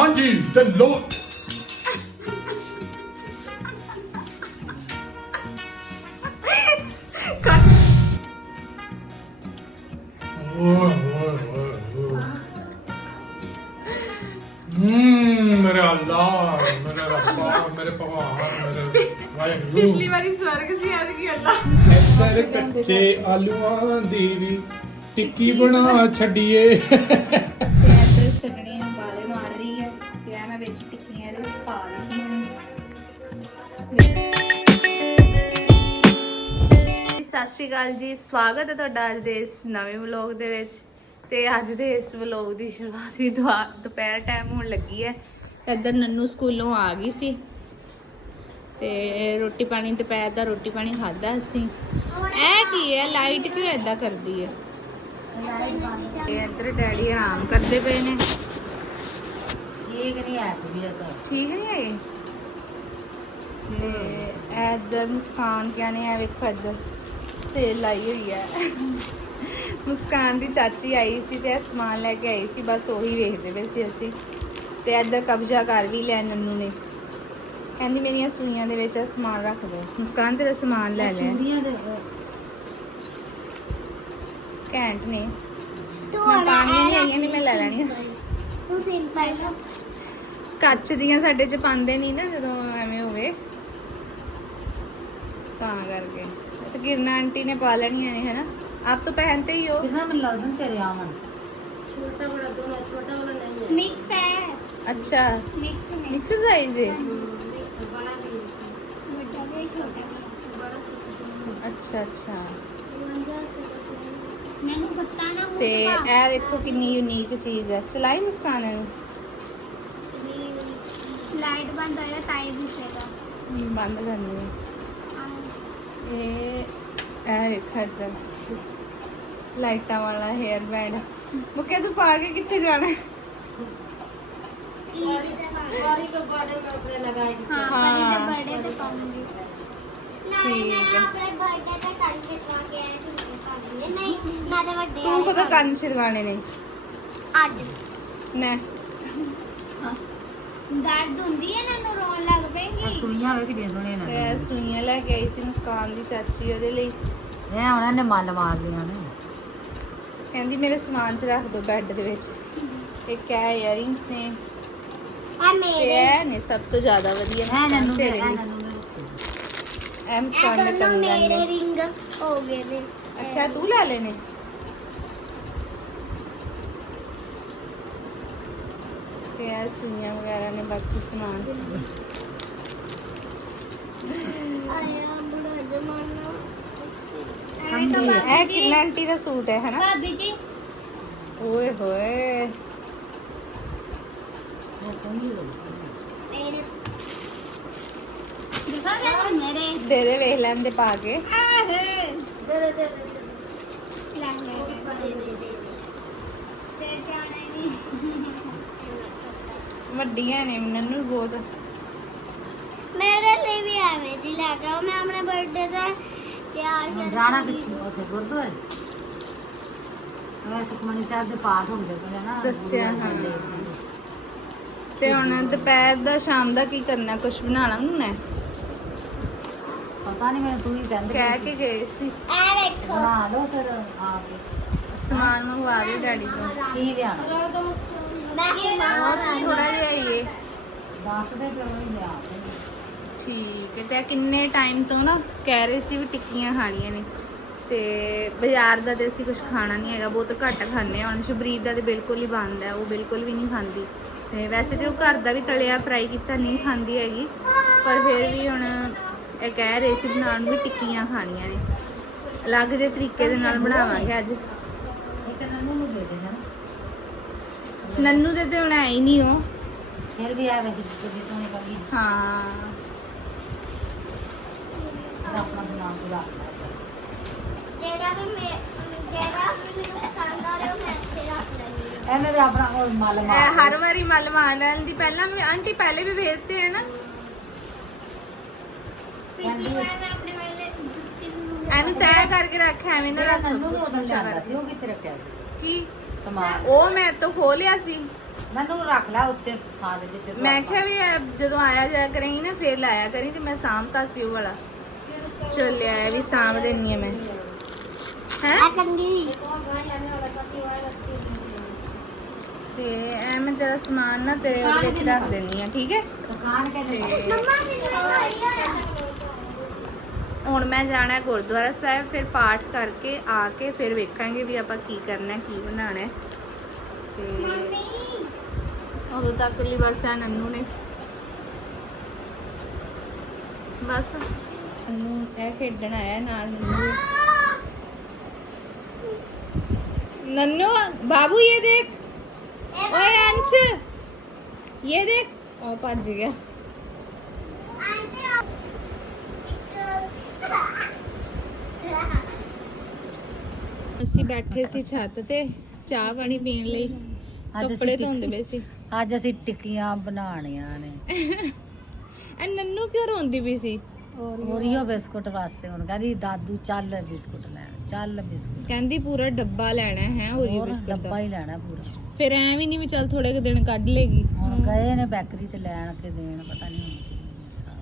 ਹਾਂਜੀ ਤੇ ਲੋ ਓਏ ਓਏ ਓਏ ਓਏ ਹਮ ਮੇਰੇ ਅੱਲਾ ਮੇਰੇ ਰੱਬਾ ਮੇਰੇ ਭਗਵਾਨ ਮੇਰੇ ਵਾਹਿਗੁਰੂ ਪਿਛਲੀ ਵਾਰੀ ਸਵਰਗ ਸੀ ਅੱਜ ਕੀ ਅੱਲਾ ਇੱਧਰ ਕੱਚੇ ਆਲੂਆਂ ਦੀ ਵੀ ਟਿੱਕੀ ਬਣਾ ਛੱਡੀਏ ਸ਼੍ਰੀ ਅਕਾਲ ਜੀ ਸਵਾਗਤ ਹੈ ਤੁਹਾਡਾ ਅੱਜ ਦੇ ਇਸ ਨਵੇਂ ਵਲੌਗ ਦੇ ਵਿੱਚ। ਤੇ ਅੱਜ ਦੇ ਇਸ ਵਲੌਗ ਦੀ ਸ਼ੁਰੂਆਤ ਵੀ ਦੁਪਹਿਰ ਟਾਈਮ ਹੋਣ ਲੱਗੀ ਹੈ। ਇੱਧਰ ਨੰਨੂ ਸਕੂਲੋਂ ਆ ਗਈ ਸੀ। ਤੇ ਰੋਟੀ ਪਾਣੀ ਦੁਪਹਿਰ ਦਾ ਰੋਟੀ ਪਾਣੀ ਖਾਦਾ ਅਸੀਂ। ਇਹ ਕੀ ਹੈ ਲਾਈਟ ਕਿਉਂ ਏਦਾਂ ਕਰਦੀ ਹੈ? ਤੇ ਇੱਧਰ ਡੈਡੀ ਆਰਾਮ ਕਰਦੇ ਪਏ ਨੇ। ਇਹ ਕਿ ਨਹੀਂ ਆ ਵੀ ਆ ਤਾਂ। ਠੀਕ ਹੈ ਇਹ ਤੇ ਇਹ ਇੱਧਰ ਮੁਸਕਾਨ ਕਿਆ ਨੇ ਇਹ ਵੇਖੋ ਇੱਧਰ। ਸੇਲ ਲਾਈ ਹੋਈ ਹੈ। ਮੁਸਕਾਨ ਦੀ ਚਾਚੀ ਆਈ ਸੀ ਤੇ ਇਹ ਸਮਾਨ ਲੈ ਕੇ ਆਈ ਸੀ ਬਸ ਉਹੀ ਵੇਖਦੇ ਪਏ ਸੀ ਅਸੀਂ। ਤੇ ਇੱਧਰ ਕਬਜ਼ਾ ਕਰ ਵੀ ਲਿਆ ਨੰਨੂ ਨੇ। ਕਹਿੰਦੀ ਮੇਰੀਆਂ ਸੂਈਆਂ ਦੇ ਵਿੱਚ ਇਹ ਸਮਾਨ ਰੱਖ ਦੋ। ਮੁਸਕਾਨ ਤੇਰਾ ਸਮਾਨ ਲੈ ਲਿਆ ਚੂੜੀਆਂ ਦੇ ਘੈਂਟ ਨੇ। ਤੂੰ ਮੈਂ ਪਾਣੀਆਂ ਨਹੀਂ ਆਈਆਂ ਨੇ ਮੈਂ ਲੈ ਲੈਣੀਆਂ। ਤੂੰ ਸਿੰਪਲ ਕੱਚ ਦੀਆਂ ਸਾਡੇ ਚ ਪਾਉਂਦੇ ਨਹੀਂ ਨਾ ਜਦੋਂ ਐਵੇਂ ਹੋਵੇ। ਤਾਂ ਕਰਕੇ। तो किरना आंटी ने पा लेनी है ना? आप तो पहनते ही हो। कितना मिल रहा है तेरे आमन छोटा बड़ा दोनों छोटा वाला नहीं है। मिक्स है। अच्छा। मिक्स है। मिक्स साइज़ है। मिक्स ਅੱਛਾ भी है। बड़ा भी ਇਹ ਦੇਖੋ ਕਿੰਨੀ ਯੂਨੀਕ ਚੀਜ਼ ਹੈ ਚਲਾਈ ਮੁਸਕਾਨ ਨੂੰ ਲਾਈਟ ਬੰਦ ਇਹ ਇਹ ਵੇਖੋ ਇੱਧਰ। ਲਾਈਟਾਂ ਵਾਲਾ ਹੇਅਰ ਬੈਂਡ ਮੁੱਕੇ ਤੂੰ ਪਾ ਕੇ ਕਿੱਥੇ ਜਾਣਾ? ਹਾਂ। ਦੇ ਬਰਥਡੇ ਤੇ ਪਾਉਂਗੀ ਨਹੀਂ ਮੈਂ ਮੈਂ ਨਹੀਂ ਮੈਂ ਕਦੋਂ ਕੰਨ ਛਿਲਵਾਣੇ ਨੇ? ਅੱਜ। ਨਾ ਦਰਦ ਹੁੰਦੀ ਹੈ ਨਾ ਨੂੰ ਰੋਣ ਲੱਗ ਆ ਪੈਂਗੀ ਸੂਈਆਂ ਵੇ ਕਿੱਡੀਆਂ ਸੋਹਣੀਆਂ ਨੇ ਇਹ ਸੂਈਆਂ ਲੈ ਕੇ ਆਈ ਸੀ ਮੁਸਕਾਨ ਦੀ ਚਾਚੀ ਉਹਦੇ ਲਈ। ਇਹ ਹੁਣ ਇਹਨੇ ਮੱਲ ਮਾਰ ਲਿਆ ਨੇ। ਕਹਿੰਦੀ ਮੇਰੇ ਸਮਾਨ 'ਚ ਰੱਖ ਦੋ ਬੈੱਡ ਦੇ ਵਿੱਚ। ਇੱਕ ਹੈ ਇਅਰਿੰਗਸ ਨੇ। ਆ ਤੇ ਮੇਰੇ ਇਹ ਨੇ ਸਭ ਤੋਂ ਜ਼ਿਆਦਾ ਵਧੀਆ ਇਹ ਨੰਨੂ ਦੇ ਇਹ ਲਈ। ਨੰਨੂ ਦੇ ਇਹ ਦੇ ਦੋਨੋਂ ਮੇਰੇ ਨੇ। ਰਿੰਗ ਹੋ ਗਏ ਨੇ। ਅੱਛਾ ਤੂੰ ਲੈ ਲੈਨੇ ਤੇ ਇਹ ਸੂਈਆਂ ਵਗੈਰਾ ਨੇ ਬਾਕੀ ਸਮਾਨ। ਆਇਆ ਬੁੜਾ ਜਮਾਨਾ ਹਮ ਤਾਂ ਵੀ ਬਸ ਇਹ ਜੀ। ਕਿੰਨਾ ਆਂਟੀ ਦਾ ਸੂਟ ਹੈ ਹਨਾ? ਭਾਬੀ ਜੀ। ਓਏ ਹੋਏ। ਮੇਰੇ। ਦਿਖਾ ਮੇਰੇ। ਦੇ ਦੇ ਵੇਖ ਲੈਂਦੇ ਪਾ ਕੇ। ਆਹੇ। ਦੇ ਦੇ ਦੇ ਲੈ ਲੈ। ਤੇ ਜਾਣੇ ਨਹੀਂ। ਵੱਡੀਆਂ ਨੇ ਮੈਨੂੰ ਬਹੁਤ। ਮੇਰੇ ਲਈ ਵੀ ਐਵੇਂ ਦੀ ਲੈ ਕੇ ਆਓ ਮੈਂ ਆਪਣੇ ਬਰਥਡੇ ਤੇ ਤਿਆਰ ਹੁਣ ਕਰ ਜਾਣਾ ਕਿਸ ਉੱਥੇ ਗੁਰਦੁਆਰੇ। ਉਹ ਸੁਖਮਨੀ ਸਾਹਿਬ ਦੇ ਪਾਠ ਹੁੰਦੇ ਪਏ ਨਾ ਦੱਸਿਆ, ਹਾਂ। ਤੇ ਹੁਣ ਦੁਪਹਿਰ ਦਾ ਸ਼ਾਮ ਦਾ ਕੀ ਕਰਨਾ ਕੁਝ ਬਣਾਉਣਾ ਹੁੰਦਾ ਹੈ ਪਤਾ ਨਹੀਂ ਮੈਨੂੰ ਤੂੰ ਹੀ ਕਹਿੰਦੇ ਕਹਿ ਕੇ ਗਏ ਸੀ। ਐ ਵੇਖੋ ਬਣਾ ਲਓ ਫਿਰ ਆ ਕੇ ਸਮਾਨ ਮੰਗਵਾ ਦੇ ਡੈਡੀ ਤੋਂ ਕੀ ਲਿਆਣਾ ਮੈਂ ਇਹ ਥੋੜਾ ਜਿਹਾ ਹੀ ਇਹ ਦੱਸ ਦੇ ਫਿਰ ਉਹ ਲਿਆ ਦੇ। ਠੀਕ ਹੈ ਤੇ ਕਿੰਨੇ ਟਾਈਮ ਤੋਂ ਨਾ ਕਹਿ ਰਹੇ ਸੀ ਵੀ ਟਿੱਕੀਆਂ ਖਾਣੀਆਂ ਨੇ। ਤੇ ਬਾਜ਼ਾਰ ਦਾ ਤੇ ਅਸੀਂ ਕੁਝ ਖਾਣਾ ਨਹੀਂ ਹੈਗਾ ਬਹੁਤ ਘੱਟ ਖਾਂਦੇ ਹਾਂ। ਹੁਣ ਸ਼ਬਰੀਤ ਦਾ ਤੇ ਬਿਲਕੁਲ ਹੀ ਬੰਦ ਹੈ ਉਹ ਬਿਲਕੁਲ ਵੀ ਨਹੀਂ ਖਾਂਦੀ। ਤੇ ਵੈਸੇ ਤੇ ਉਹ ਘਰ ਦਾ ਵੀ ਤਲਿਆ ਫਰਾਈ ਕੀਤਾ ਨਹੀਂ ਖਾਂਦੀ ਹੈਗੀ। ਪਰ ਫਿਰ ਵੀ ਹੁਣ ਇਹ ਕਹਿ ਰਹੇ ਸੀ ਬਣਾਉਣ ਨੂੰ ਵੀ ਟਿੱਕੀਆਂ ਖਾਣੀਆਂ ਨੇ। ਅਲੱਗ ਜਿਹੇ ਤਰੀਕੇ ਦੇ ਨਾਲ ਬਣਾਵਾਂਗੇ ਅੱਜ। ਇੱਕ ਨੰਨੂ ਨੂੰ ਦੇ ਦੇ। ਨੰਨੂ ਦੇ ਤੇ ਹੁਣ ਆਈ ਨਹੀਂ ਉਹ। ਫਿਰ ਵੀ ਆਵੇ ਕਿ ਕਿੰਨੀ ਸੋਹਣੀ ਕੰਗੀ ਹਾਂ। ਆਪਣਾ ਨਾਮ ਪੂਰਾ ਜਿਹੜਾ ਵੀ ਮੈਂ ਜਿਹੜਾ ਵੀ ਮੈਨੂੰ ਪਸੰਦ ਆ ਰਿਹਾ ਉਹ ਮੈਂ ਇੱਥੇ ਰੱਖ ਲੈਂਦੀ ਹਾਂ। ਇਹਨੇ ਤਾਂ ਆਪਣਾ ਉਹ ਮੱਲ ਇਹ ਮਾਰ ਹਰ ਵਾਰੀ ਮਲ ਮਾਰ ਲੈਂਦੀ ਪਹਿਲਾਂ ਵੀ ਆਂਟੀ ਪਹਿਲੇ ਵੀ ਭੇਜਦੇ ਹੈ ਨਾ। ਪਿਛਲੀ ਵਾਰ ਮੈਂ ਆਪਣੇ ਵਾਲੇ ਜੁੱਤੀ ਨੂੰ ਐਨੂੰ ਤੈਅ ਕਰਕੇ ਰੱਖ ਐਵੇਂ ਨਾ ਜਿਹੜਾ ਰੱਖ। ਨੰਨੂ ਨੂੰ ਕੁਛ ਉਦੋਂ ਪੁੱਛਿਆ ਲਿਆਂਦਾ ਕਰ। ਸੀ ਉਹ ਕਿੱਥੇ ਰੱਖਿਆ ਕੀ? ਸਮਾਨ। ਉਹ ਮੈਂ ਤੋਂ ਖੋਲਿਆ ਸੀ। ਨਨੂ ਰੱਖ ਲੈ ਉਸੇ ਥਾਂ ਤੇ ਜਿੱਥੇ ਤੂੰ ਮੈਂ ਕਿਹਾ ਵੀ ਇਹ ਜਦੋਂ ਆਇਆ ਜਾਇਆ ਕਰੇਂਗੀ ਨਾ ਫੇਰ ਲਾਇਆ ਕਰੀ ਤੇ ਮੈਂ ਸਾਂਭਤਾ ਸੀ ਉਹ ਵਾਲਾ। ਚੱਲਿਆ ਇਹ ਵੀ ਸਾਂਭ ਦੇਣੀ ਆ ਮੈਂ। ਹੈ? ਆ ਤੇ ਐ ਮੈਂ ਤੇਰਾ ਸਮਾਨ ਨਾ ਤੇਰੇ ਉਹਦੇ ਵਿੱਚ ਰੱਖ ਦਿੰਨੀ ਆ ਠੀਕ ਹੈ? ਦੁਕਾਨ ਮੰਮਾ ਮੈਨੂੰ ਹੁਣ ਮੈਂ ਜਾਣਾ ਗੁਰਦੁਆਰਾ ਸਾਹਿਬ, ਫਿਰ ਪਾਠ ਕਰਕੇ ਆ ਕੇ ਫਿਰ ਵੇਖਾਂਗੇ ਵੀ ਆਪਾਂ ਕੀ ਕਰਨਾ, ਕੀ ਬਣਾਉਣਾ ਤੇ ਉਦੋਂ ਤੱਕ ਲਈ ਬਸ ਆ ਨੰਨੂ ਨੇ। ਬਸ। ਨੰਨੂ ਇਹ ਖੇਡਣ ਆਇਆ ਨਾਲ ਨੰਨੂ। ਨੰਨੂ, ਬਾਬੂ, ਇਹ ਦੇਖ। ਓਏ ਅੰਸ਼, ਇਹ ਦੇਖ। ਉਹ ਭੱਜ ਗਿਆ। ਬੈਠੇ ਸੀ ਛੱਤ ਤੇ ਚਾਹ ਪਾਣੀ ਪੀਣ ਲਈ ਅੱਜ ਕੱਪੜੇ ਧੋਂਦੇ ਪਏ ਸੀ। ਅੱਜ ਅਸੀਂ ਟਿੱਕੀਆਂ ਬਣਾਉਣੀਆਂ ਨੇ। ਐ ਨੰਨੂ ਕਿਉਂ ਰੋਂਦੀ ਪਈ ਸੀ? ਓਰੀਓ ਬਿਸਕੁਟ ਵਾਸਤੇ ਹੁਣ ਕਹਿੰਦੀ ਦਾਦੂ ਚੱਲ ਬਿਸਕੁਟ ਲੈਣ ਚੱਲ ਬਿਸਕੁਟ। ਕਹਿੰਦੀ ਪੂਰਾ ਡੱਬਾ ਲੈਣਾ ਹੈ ਓਰੀਓ ਹੋਰ ਬਿਸਕੁਟ ਡੱਬਾ ਦਾ ਹੀ ਲੈਣਾ ਪੂਰਾ। ਫਿਰ ਐ ਵੀ ਨਹੀਂ ਵੀ ਚੱਲ ਥੋੜੇ ਕੁ ਦਿਨ ਕੱਢ ਲੇਗੀ ਹੁਣ ਗਏ ਨੇ ਬੈਕਰੀ ਤੇ ਲੈਣ ਕੇ ਦੇਣ ਪਤਾ ਨਹੀਂ ਹੁਣ ਕੀ ਹਿਸਾਬ।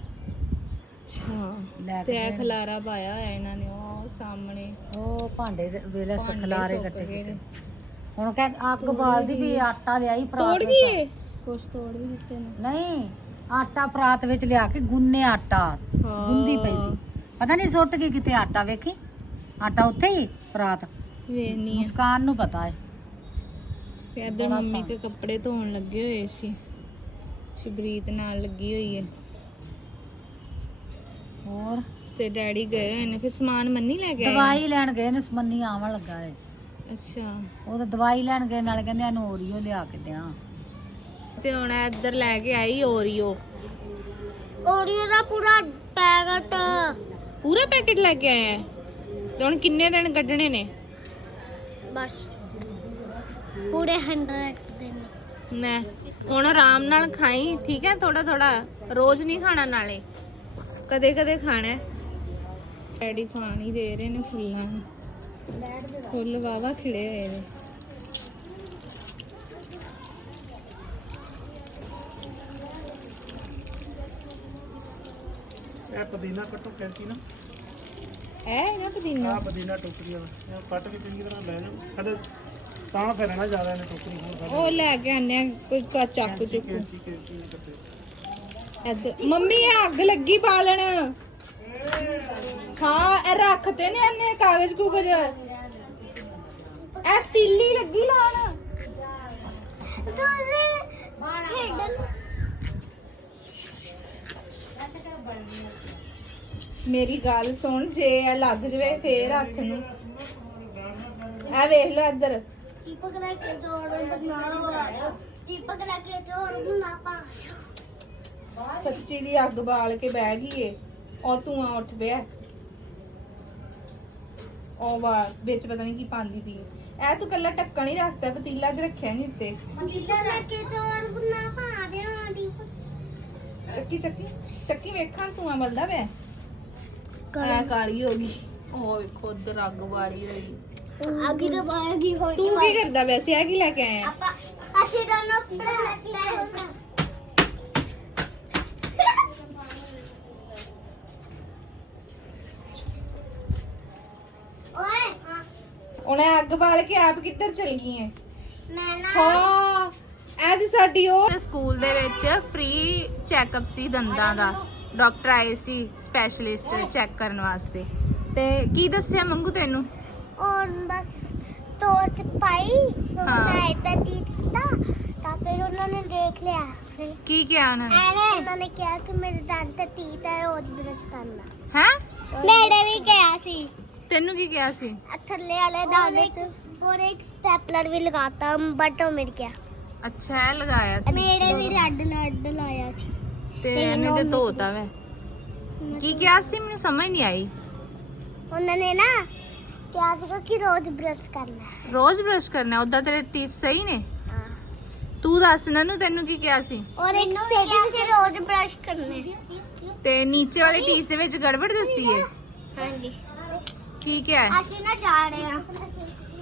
ਅੱਛਾ ਲੈ ਤੇ ਦੇਣ। ਖਲਾਰਾ ਪਾਇਆ ਹੋਇਆ ਇਹਨਾਂ ਨੇ ਸਾਹਮਣੇ। ਉਹ ਭਾਂਡੇ ਦੇ ਵੇਲੇ ਭਾਂਡੇ ਸਖਲਾਰੇ ਸੁੱਕ ਕੱਟੇ ਗਏ ਕੀਤੇ। ਨੇ। ਹੁਣ ਕਹਿ ਅੱਗ ਬਾਲਦੀ ਵੀ ਆਟਾ ਲਿਆਈ ਪਰਾਤ ਤੋੜ ਵਿੱਚ। ਗਈ ਕੁਛ ਤੋੜ ਵੀ ਦਿੱਤੇ ਨੇ। ਨਹੀਂ ਆਟਾ ਪਰਾਤ ਵਿੱਚ ਲਿਆ ਕੇ ਗੁੰਨੇ ਆਟਾ। ਗੁੰਦੀ ਪਈ ਸੀ। ਪਤਾ ਨਹੀਂ ਸੁੱਟ ਗਈ ਕਿਤੇ ਆਟਾ ਵੇਖੀ? ਆਟਾ ਉੱਥੇ ਹੀ ਪਰਾਤ। ਵੇਨੀ ਮੁਸਕਾਨ ਨੂੰ ਪਤਾ ਹੈ ਤੇ ਇੱਧਰ ਮੰਮੀ। ਕੇ ਕੱਪੜੇ ਧੋਣ ਲੱਗੇ ਹੋਏ ਸੀ। ਸ਼ਬਰੀਤ ਨਾਲ ਲੱਗੀ ਹੋਈ ਹੈ ਹੋਰ? ਤੇ ਡੈਡੀ ਗਏ ਹੋਏ ਨੇ ਫਿਰ ਸਮਾਨ ਮੰਨੀ ਲੈ ਨੇ? ਦਵਾਈ ਲੈਣ ਗਏ ਨੇ ਸਮੰਨੀ ਆਵਣ ਲੱਗਾ ਹੈ ਅੱਛਾ। ਉਹ ਤਾਂ ਦਵਾਈ ਲੈਣ ਗਏ ਨਾਲੇ ਕਹਿੰਦੇ ਇਹਨੂੰ ਓਰੀਓ ਲਿਆ ਕੇ ਦਿਆਂ। ਤੇ ਹੁਣ ਇੱਧਰ ਲੈ ਕੇ ਆਈ ਓਰੀਓ ਓਰੀਓ ਦਾ ਪੂਰਾ ਪੈਕਟ। ਪੂਰਾ ਪੈਕੇਟ ਲੈ ਕੇ ਆਇਆ ਹੈ? ਤੇ ਹੁਣ ਕਿੰਨੇ ਦਿਨ ਕੱਢਣੇ ਨੇ? ਬਸ। ਪੂਰੇ 100 ਦਿਨ। ਨੇ ਹੁਣ ਆਰਾਮ ਨਾਲ ਖਾਈ ਠੀਕ ਹੈ? ਥੋੜਾ ਥੋੜਾ ਰੋਜ਼ ਨਹੀਂ ਖਾਣਾ ਨਾਲੇ। ਕਦੇ ਕਦੇ ਖਾਣਾ ਹੈ। ਡੈਡੀ ਪਾਣੀ ਦੇ ਰਹੇ ਨੇ ਫੁੱਲਾਂ ਨੂੰ। ਫੁੱਲ ਵਾਵਾ ਖਿੜੇ ਹੋਏ ਨੇ। ਇਹ ਪੁਦੀਨਾ ਕੱਟੋ ਕੈਂਚੀ ਨਾ। ਇਹ ਹੈਗਾ ਪੁਦੀਨਾ? ਆ ਪੁਦੀਨਾ ਟੋਕਰੀ ਆ ਇਹ ਕੱਟ ਕੇ ਚੰਗੀ ਤਰ੍ਹਾਂ ਲੈ ਜਾਓ। ਕਦੇ ਤਾਂ ਫੇਰਣਾ ਜ਼ਿਆਦਾ ਇਹਨੇ ਟੋਕਰੀ ਹੋਰ ਉਹ ਲੈ ਕੇ ਆਨੇ ਆ ਕੋਈ ਕਾ ਚਾਕੂ ਚੁੱਕੂ। ਕੈਂਚੀ ਕੈਂਚੀ ਨਾ ਕੱਟੇ। ਇੱਧਰ। ਮੰਮੀ ਇਹ ਅੱਗ ਲੱਗੀ ਬਾਲਣ। ਹਾਂ ਇਹ ਰੱਖਤੇ ਨੇ ਇਹਨੇ ਕਾਗਜ਼ ਕੁਗਜ਼। ਇਹ ਤਿੱਲੀ ਲੱਗੀ ਲਾਣ ਤੁਸੀਂ ਖੇਡਣ ਮੇਰੀ ਗੱਲ ਸੁਣ ਜੇ ਇਹ ਲੱਗ ਜਵੇ ਫੇਰ ਹੱਥ ਨੂੰ। ਇਹ ਵੇਖ ਲਓ ਇੱਧਰ। ਦੀਪਕ ਲੈ ਕੇ ਜੋੜ ਬਣਾ ਦੀਪਕ ਲੈ ਕੇ ਜੋੜ ਬਣਾ ਪਾ ਸੱਚੀ ਦੀ ਅੱਗ ਬਾਲ ਕੇ ਬਹਿ ਗਈ ਏ। ਉਹ ਧੂਆਂ ਉੱਠ ਪਿਆ। ਉਹ ਵਾ ਵਿੱਚ ਪਤਾ ਨਹੀਂ ਕੀ ਪਾਉਂਦੀ ਪਈ। ਇਹ ਤੂੰ ਕੱਲਾ ਢੱਕਣ ਹੀ ਰੱਖਤਾ ਪਤੀਲਾ ਤੇ ਰੱਖਿਆ ਨਹੀਂ ਉੱਤੇ। ਕੇ ਪਾ ਚੱਕੀ ਚੱਕੀ ਚੱਕੀ ਵੇਖਾਂ ਧੂਆਂ ਬਲਦਾ ਪਿਆ। ਆ ਕਾਲੀ ਹੋ ਗਈ। ਉਹ ਵੇਖੋ ਉਧਰ ਅੱਗ ਵਾਲੀ ਹੋਈ। ਅੱਗੇ ਤਾਂ ਬਾਗੀ ਹੋ ਤੂੰ ਕੀ ਕਰਦਾ ਵੈਸੇ ਆ ਕੀ ਲੈ ਕੇ ਆਇਆ? ਆਪਾਂ ਅਸੀਂ ਦੋਨੋਂ ਲੈ ਕੇ ਆਏ ਓਏ ਉਹਨੇ ਅੱਗ ਬਾਲ ਕੇ ਆਪ ਕਿੱਧਰ ਚਲ ਗਈ ਹੈ ਮੈਂ ਨਾ ਹਾਂ ਦੀ ਸਾਡੀ ਉਹ ਸਕੂਲ ਦੇ ਵਿੱਚ ਫ੍ਰੀ ਚੈੱਕਅਪ ਸੀ ਦੰਦਾਂ ਦਾ। ਡਾਕਟਰ ਆਏ ਸੀ ਸਪੈਸ਼ਲਿਸਟ ਚੈੱਕ ਕਰਨ ਵਾਸਤੇ। ਤੇ ਕੀ ਦੱਸਿਆ ਮੰਗੂ ਤੈਨੂੰ? ਔਰ ਬਸ ਟੋਚ ਪਾਈ ਹਾਂ। ਸੋਨਾ ਇੱਦਾਂ ਦਿੱਤਾ ਤਾਂ ਫਿਰ ਉਹਨਾਂ ਨੇ ਦੇਖ ਲਿਆ ਫਿਰ ਕੀ ਕਿਹਾ ਉਹਨਾਂ ਨੇ? ਐਵੇਂ ਉਹਨਾਂ ਨੇ ਕਿਹਾ ਕਿ ਮੇਰੇ ਦੰਦ ਤੀਤ ਹੈ ਰੋਜ਼ ਬਰਸ਼ ਕਰਨਾ। ਹੈ? ਮੇਰੇ ਵੀ ਕਿਹਾ ਸੀ। ਤੈਨੂੰ ਕੀ ਕਿਹਾ ਸੀ? ਥੱਲੇ ਵਾਲੇ ਦੰਦ ਤੇ ਔਰ ਇੱਕ ਸਟੈਪਲਰ ਵੀ ਲਗਾਤਾ ਬਟ ਉਹ ਮਿਲ ਗਿਆ। ਅੱਛਾ ਇਹ ਲਗਾਇਆ ਸੀ। ਮੇਰੇ ਵੀ ਰੈੱਡ ਲੱਡ ਲਾਇਆ ਸੀ। ਤੇ ਇਹਨੇ ਤੇ ਧੋਤਾ ਵੈ। ਕੀ ਕਿਹਾ ਸੀ? ਮੈਨੂੰ ਸਮਝ ਨਹੀਂ ਆਈ। ਉਹਨਾਂ ਨੇ ਨਾ ਕਿਹਾ ਸੀਗਾ ਕਿ ਰੋਜ਼ ਬਰਸ਼ ਕਰਨਾ ਹੈ। ਰੋਜ਼ ਬ੍ਰਸ਼ ਕਰਨਾ ਉਦਾਂ ਤੇਰੇ ਟੀਥ ਸਹੀ ਨੇ? ਹਾਂ। ਤੂੰ ਦੱਸ ਨਨੂ ਤੈਨੂੰ ਕੀ ਕਿਹਾ ਸੀ? ਔਰ ਇੱਕ ਸੈਕਿੰਡ ਸੇ ਰੋਜ਼ ਬਰਸ਼ ਕਰਨੇ ਤੇ ਨੀਚੇ ਵਾਲੇ ਟੀਥ ਦੇ ਵਿੱਚ ਗੜਬੜ ਦੱਸੀ ਹੈ ਹਾਂਜੀ। ਕੀ ਕਿਹਾ ਹੈ? ਅਸੀਂ ਨਾ ਜਾ ਰਹੇ ਹਾਂ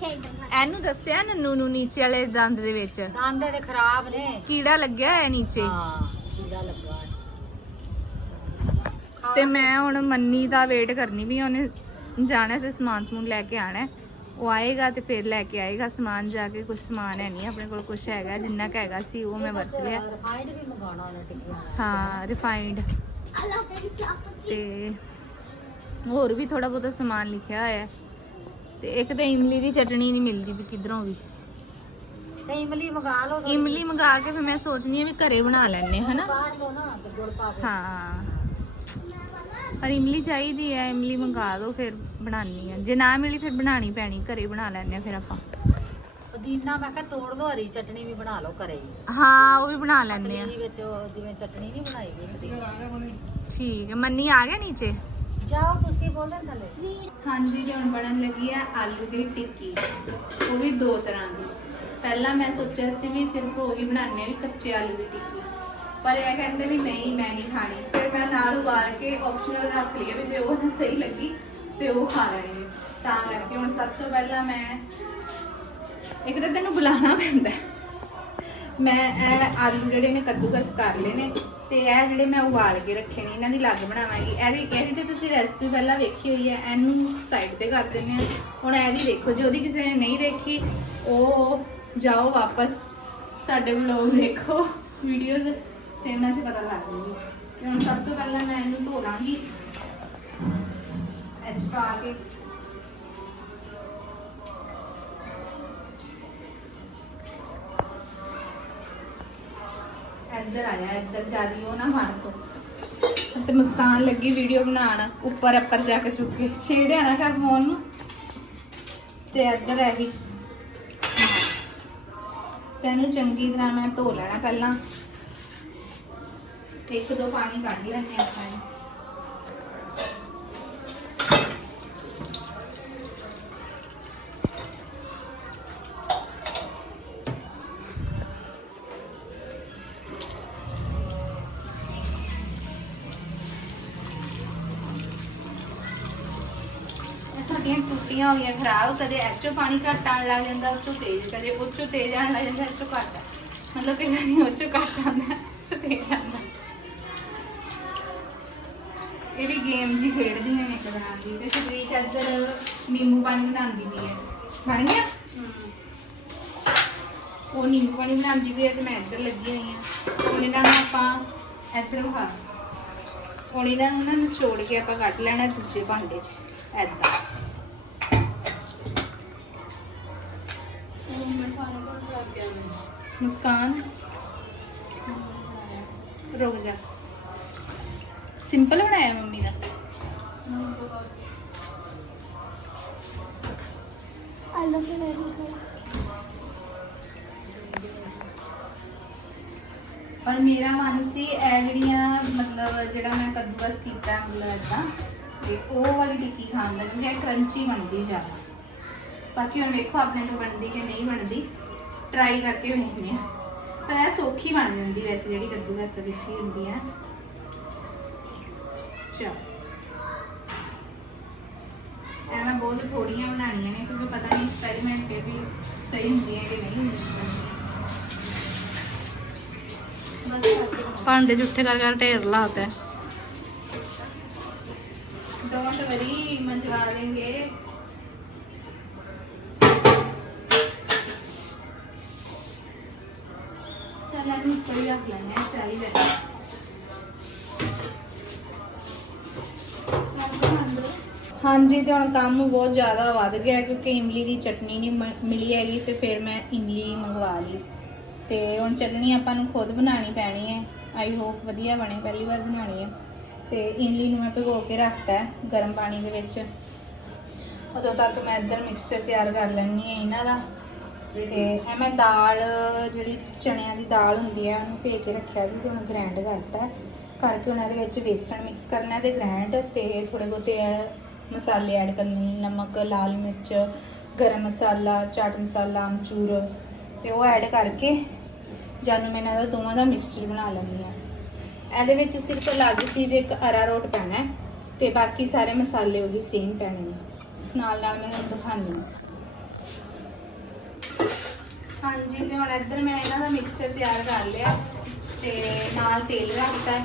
ਖੇਡਣਾ। ਇਹਨੂੰ ਦੱਸਿਆ ਨੰਨੂ ਨੂੰ ਨੀਚੇ ਵਾਲੇ ਦੰਦ ਦੇ ਵਿੱਚ? ਦੰਦ ਦੇ ਖਰਾਬ ਨੇ। ਕੀੜਾ ਲੱਗਿਆ ਨੀਚੇ? ਹਾਂ ਕੀੜਾ ਲੱਗਾ ਹੈ। ਤੇ ਮੈਂ ਹੁਣ ਮੰਨੀ ਦਾ ਵੇਟ ਕਰਨੀ ਵੀ ਉਹਨੇ ਜਾਣਾ ਤੇ ਸਮਾਨ ਸਮੂਨ ਲੈ ਕੇ ਆਣਾ ਹੈ। ਉਹ ਆਏਗਾ ਤੇ ਫਿਰ ਲੈ ਕੇ ਆਏਗਾ ਸਮਾਨ ਜਾ ਕੇ। ਕੁਝ ਸਮਾਨ ਹੈ ਨਹੀਂ ਆਪਣੇ ਕੋਲ ਕੁਝ ਹੈਗਾ ਜਿੰਨਾ ਕੁ ਹੈਗਾ ਸੀ ਉਹ ਮੈਂ ਵਰਤ ਲਿਆ। ਰਿਫਾਈਂਡ ਵੀ ਮੰਗਾਉਣਾ ਉਹਨੇ ਟਿੱਕੀਆਂ। ਹਾਂ ਰਿਫਾਈਨਡ ਅੱਲਾ ਤੇਰੀ ਚਾਪ ਤੇ ਹੋਰ ਵੀ ਥੋੜਾ ਬਹੁਤਾ ਸਮਾਨ ਲਿਖਿਆ ਹੋਇਆ। ਤੇ ਇੱਕ ਤਾਂ ਇਮਲੀ ਦੀ ਚਟਣੀ ਨਹੀਂ ਮਿਲਦੀ ਵੀ ਕਿਧਰੋਂ ਵੀ। ਤੇ ਇਮਲੀ ਮੰਗਾ ਲਓ ਥੋੜ੍ਹੀ ਇਮਲੀ ਮੰਗਾ ਕੇ ਫਿਰ ਮੈਂ ਸੋਚਨੀ ਆ ਵੀ ਘਰੇ ਬਣਾ ਲੈਣੇ ਹਨਾ? ਕਾੜ ਦੋ ਨਾ ਤੇ ਗੁੜ ਪਾ ਕੇ ਹਾਂ। ਪਰ ਇਮਲੀ ਚਾਹੀਦੀ ਹੈ ਇਮਲੀ ਮੰਗਾ ਦਿਓ ਫਿਰ ਬਣਾਉਣੀ ਆ ਜੇ ਨਾ ਮਿਲੀ ਫਿਰ ਬਣਾਣੀ ਪੈਣੀ ਘਰੇ ਬਣਾ ਲੈਣੇ ਆ ਫਿਰ ਆਪਾਂ। ਪੁਦੀਨਾ ਮੈਂ ਕਿਹਾ ਤੋੜ ਲਓ ਹਰੀ ਚਟਣੀ ਵੀ ਬਣਾ ਲਓ ਘਰੇ ਹੀ। ਹਾਂ ਉਹ ਵੀ ਬਣਾ ਲੈਣੇ ਆ ਪਤਲੀ ਵਿੱਚ ਉਹ ਜਿਵੇਂ ਚਟਣੀ ਨਹੀਂ ਬਣਾਈ ਗਈ ਠੀਕ ਹੈ ਮੰਨੀ ਆ ਗਿਆ ਨੀਚੇ? ਜਾਓ ਤੁਸੀਂ ਬੋਲਣ ਥੱਲੇ। ਹਾਂਜੀ, ਜੀ ਹੁਣ ਬਣਨ ਲੱਗੀ ਹੈ ਆਲੂ ਦੀ ਟਿੱਕੀ। ਉਹ ਵੀ ਦੋ ਤਰ੍ਹਾਂ ਦੀ। ਪਹਿਲਾਂ ਮੈਂ ਸੋਚਿਆ ਸੀ ਵੀ ਸਿਰਫ ਉਹੀ ਬਣਾਉਂਦੇ ਆ ਵੀ ਕੱਚੇ ਆਲੂ ਦੀ ਟਿੱਕੀ। ਪਰ ਇਹ ਕਹਿੰਦੇ ਵੀ ਨਹੀਂ, ਮੈਂ ਨਹੀਂ ਖਾਣੀ। ਫਿਰ ਮੈਂ ਨਾਲ ਉਬਾਲ ਕੇ ਆਪਸ਼ਨਲ ਰੱਖ ਲਿਆ ਵੀ ਜੇ ਉਹ ਨਾ ਸਹੀ ਲੱਗੀ ਤੇ ਉਹ ਖਾ ਲੈਣੀ ਹੈ। ਤਾਂ ਕਰਕੇ ਹੁਣ ਸਭ ਤੋਂ ਪਹਿਲਾਂ ਮੈਂ ਇੱਕ ਤਾਂ ਤੈਨੂੰ ਬੁਲਾਉਣਾ ਪੈਂਦਾ। ਹੈ। ਮੈਂ ਇਹ ਆਲੂ ਜਿਹੜੇ ਨੇ ਕੱਦੂਕਸ ਕਰ ਲਏ ਨੇ। ਤੇ ਇਹ ਜਿਹੜੇ ਮੈਂ ਉਬਾਲ ਕੇ ਰੱਖੇ ਨੇ, ਇਹਨਾਂ ਦੀ ਲੱਗ ਬਣਾਵਾਂਗੀ। ਇਹਦੀ ਇਹਦੀ ਤੇ ਤੁਸੀਂ ਰੈਸਪੀ ਪਹਿਲਾਂ ਵੇਖੀ ਹੋਈ ਹੈ, ਇਹਨੂੰ ਸਾਈਡ ਤੇ ਕਰ ਦਿੰਦੇ ਆ ਹੁਣ ਇਹਦੀ ਦੇਖੋ, ਜੇ ਉਹਦੀ ਕਿਸੇ ਨੇ ਨਹੀਂ ਦੇਖੀ, ਉਹ ਜਾਓ ਵਾਪਸ ਸਾਡੇ ਵਲੌਗ ਦੇਖੋ ਵੀਡੀਓਜ਼ ਤੇ ਇਹਨਾਂ 'ਚ ਪਤਾ ਲੱਗ ਜੂਗੀ ਤੇ ਹੁਣ ਸਭ ਤੋਂ ਪਹਿਲਾਂ ਮੈਂ ਇਹਨੂੰ ਧੋ ਲਾਂਗੀ। ਇਹ 'ਚ ਪਾ ਕੇ ਇੱਧਰ ਆਇਆ ਇੱਧਰ ਜਿਆਦੀ ਉਹ ਨਾ ਮਾਰ ਤੋ। ਤੇ ਮੁਸਕਾਨ ਲੱਗੀ ਵੀਡੀਓ ਬਣਾਉਣ, ਉੱਪਰ ਉੱਪਰ ਜਾ ਕੇ ਚੁੱਕ। ਛੇੜਿਆ ਨਾ ਕਰ ਫੋਨ ਨੂੰ। ਤੇ ਇੱਧਰ ਹੈ ਹੀ ਤੈਨੂੰ ਚੰਗੀ ਤਰ੍ਹਾਂ ਮੈਂ ਧੋ ਲੈਣਾ ਪਹਿਲਾਂ। ਇੱਕ ਦੋ ਪਾਣੀ ਕੱਢ ਲੈਣੇ ਆਪਾਂ ਟੁੱਟੀਆਂ ਹੋਈਆਂ ਖਰਾਬ ਕਦੇ ਇਹ 'ਚੋਂ ਪਾਣੀ ਘੱਟ ਲੱਗ ਜਾਂਦਾ ਉਹ 'ਚੋਂ ਤੇਜ਼ ਕਦੇ ਉਹ 'ਚੋਂ ਤੇਜ਼ ਆਉਣ ਲੱਗ ਜਾਂਦਾ ਇਹ 'ਚੋਂ ਘੱਟ ਮਤਲਬ ਕਿ ਨਹੀਂ ਉਹ 'ਚੋਂ ਘੱਟ ਆਉਂਦਾ 'ਚੋਂ ਤੇਜ਼ ਆਉਂਦਾ। ਇਹ ਵੀ ਗੇਮ ਜੀ ਖੇਡਦੀਆਂ ਨੇ ਇੱਕ ਤਰ੍ਹਾਂ ਦੀ ਤੇ ਸ਼ਰੀਕ ਇੱਧਰ ਨਿੰਬੂ ਪਾਣੀ ਬਣਾਉਂਦੀ ਵੀ ਹੈ। ਬਣ ਗਿਆ? ਉਹ ਨਿੰਬੂ ਪਾਣੀ ਬਣਾਉਂਦੀ ਵੀ ਹੈ ਤੇ ਮੈਂ ਇੱਧਰ ਲੱਗੀ ਹੋਈ ਹਾਂ। ਹੁਣ ਇਹਨਾਂ ਨੂੰ ਆਪਾਂ ਇੱਧਰ ਵਹਾ ਹੁਣ ਇਹਨਾਂ ਨੂੰ ਨਾ ਨਿਚੋੜ ਕੇ ਆਪਾਂ ਕੱਢ ਲੈਣਾ ਦੂਜੇ ਭਾਂਡੇ 'ਚ ਐਦਾਂ ਮੁਸਕਾਨ। ਰੁਕ ਜਾ। ਸਿੰਪਲ ਬਣਾਇਆ ਮੰਮੀ ਦਾ। ਅੱਲਾ ਪਰ ਮੇਰਾ ਮਨ ਸੀ ਇਹ ਜਿਹੜੀਆਂ ਮਤਲਬ ਜਿਹੜਾ ਮੈਂ ਕੱਦੂਕਸ ਕੀਤਾ ਮਤਲਬ ਏਦਾਂ, ਤੇ ਉਹ ਵਾਲੀ ਟਿੱਕੀ ਖਾਣ ਦਾ, ਕਿਉਂਕਿ ਇਹ ਕਰੰਚੀ ਬਣਦੀ ਜ਼ਿਆਦਾ। ਬਾਕੀ ਹੁਣ ਵੇਖੋ ਆਪਣੇ ਤੋਂ ਬਣਦੀ ਕਿ ਨਹੀਂ ਬਣਦੀ ਟਰਾਈ ਕਰਕੇ ਵੇਖਨੇ ਆ ਪਰ ਇਹ ਸੌਖੀ ਬਣ ਜਾਂਦੀ ਵੈਸੇ ਜਿਹੜੀ ਕੱਦੂਕਸ ਟਿੱਕੀ ਹੁੰਦੀ ਹੈ ਚਲ ਇਹ ਮੈਂ ਬਹੁਤ ਥੋੜੀਆਂ ਬਣਾਉਣੀਆਂ ਨੇ ਕਿਉਂਕਿ ਪਤਾ ਨਹੀਂ ਐਕਸਪੈਰੀਮੈਂਟ ਤੇ ਵੀ ਸਹੀ ਹੁੰਦੀਆਂ ਕਿ ਨਹੀਂ ਹੁੰਦੀਆਂ ਭਾਂਡੇ ਜੁੱਠੇ ਕਰ ਕਰ ਢੇਰ ਲਾਤਾ है डोंट वरी मंजवा देंगे ਹਾਂਜੀ, ਤੇ ਹੁਣ ਕੰਮ ਬਹੁਤ ਜ਼ਿਆਦਾ ਵੱਧ ਗਿਆ ਕਿਉਂਕਿ ਇਮਲੀ ਦੀ ਚਟਨੀ ਨਹੀਂ ਮਿਲੀ ਹੈਗੀ ਤੇ ਫਿਰ ਮੈਂ ਇਮਲੀ ਮੰਗਵਾ ਲਈ। ਤੇ ਹੁਣ ਚਟਨੀ ਆਪਾਂ ਨੂੰ ਖੁਦ ਬਣਾਣੀ ਪੈਣੀ ਹੈ। ਆਈ ਹੋਪ ਵਧੀਆ ਬਣੇ, ਪਹਿਲੀ ਵਾਰ ਬਣਾਣੀ ਹੈ। ਤੇ ਇਮਲੀ ਨੂੰ ਮੈਂ ਭਿਗੋ ਕੇ ਰੱਖਤਾ ਗਰਮ ਪਾਣੀ ਦੇ ਵਿੱਚ। ਉਦੋਂ ਤੱਕ ਮੈਂ ਇੱਧਰ ਮਿਕਸਚਰ ਤਿਆਰ ਕਰ ਲੈਣੀ ਹੈ ਇਹਨਾਂ ਦਾ। ਤੇ ਇਹ ਮੈਂ ਦਾਲ, ਜਿਹੜੀ ਚਣਿਆਂ ਦੀ ਦਾਲ ਹੁੰਦੀ ਹੈ ਉਹਨੂੰ ਭੇ ਕੇ ਰੱਖਿਆ ਸੀ ਤੇ ਹੁਣ ਗ੍ਰਾਈਂਡ ਕਰਤਾ। ਕਰਕੇ ਉਹਨਾਂ ਦੇ ਵਿੱਚ ਵੇਸਣ ਮਿਕਸ ਕਰਨਾ ਤੇ ਗ੍ਰਾਈਂਡ ਤੇ ਥੋੜੇ ਬਹੁਤੇ ਮਸਾਲੇ ਐਡ ਕਰਨੇ ਨਮਕ, ਲਾਲ ਮਿਰਚ, ਗਰਮ ਮਸਾਲਾ, ਚਾਟ ਮਸਾਲਾ, ਅਮਚੂਰ ਤੇ ਉਹ ਐਡ ਕਰਕੇ ਜਾਨੂੰ ਮੈਂ ਇਹਨਾਂ ਦਾ ਦੋਵਾਂ ਦਾ ਮਿਕਸਚਰ ਬਣਾ ਲੈਂਦੀ ਆ ਇਹਦੇ ਵਿੱਚ ਸਿਰਫ ਅਲੱਗ ਚੀਜ਼ ਇੱਕ ਅਰਾਰੋਟ ਪੈਣਾ ਹੈ ਤੇ ਬਾਕੀ ਸਾਰੇ ਮਸਾਲੇ ਉਹੀ ਸੇਮ ਪੈਣੇ ਨੇ। ਨਾਲ ਨਾਲ ਮੈਂ ਤੁਹਾਨੂੰ ਦਿਖਾਉਂਦੀ ਹਾਂ। ਹਾਂਜੀ, ਤੇ ਹੁਣ ਇੱਧਰ ਮੈਂ ਇਹਨਾਂ ਦਾ ਮਿਕਸਚਰ ਤਿਆਰ ਕਰ ਲਿਆ ਤੇ ਨਾਲ ਤੇਲ ਰੱਖਤਾ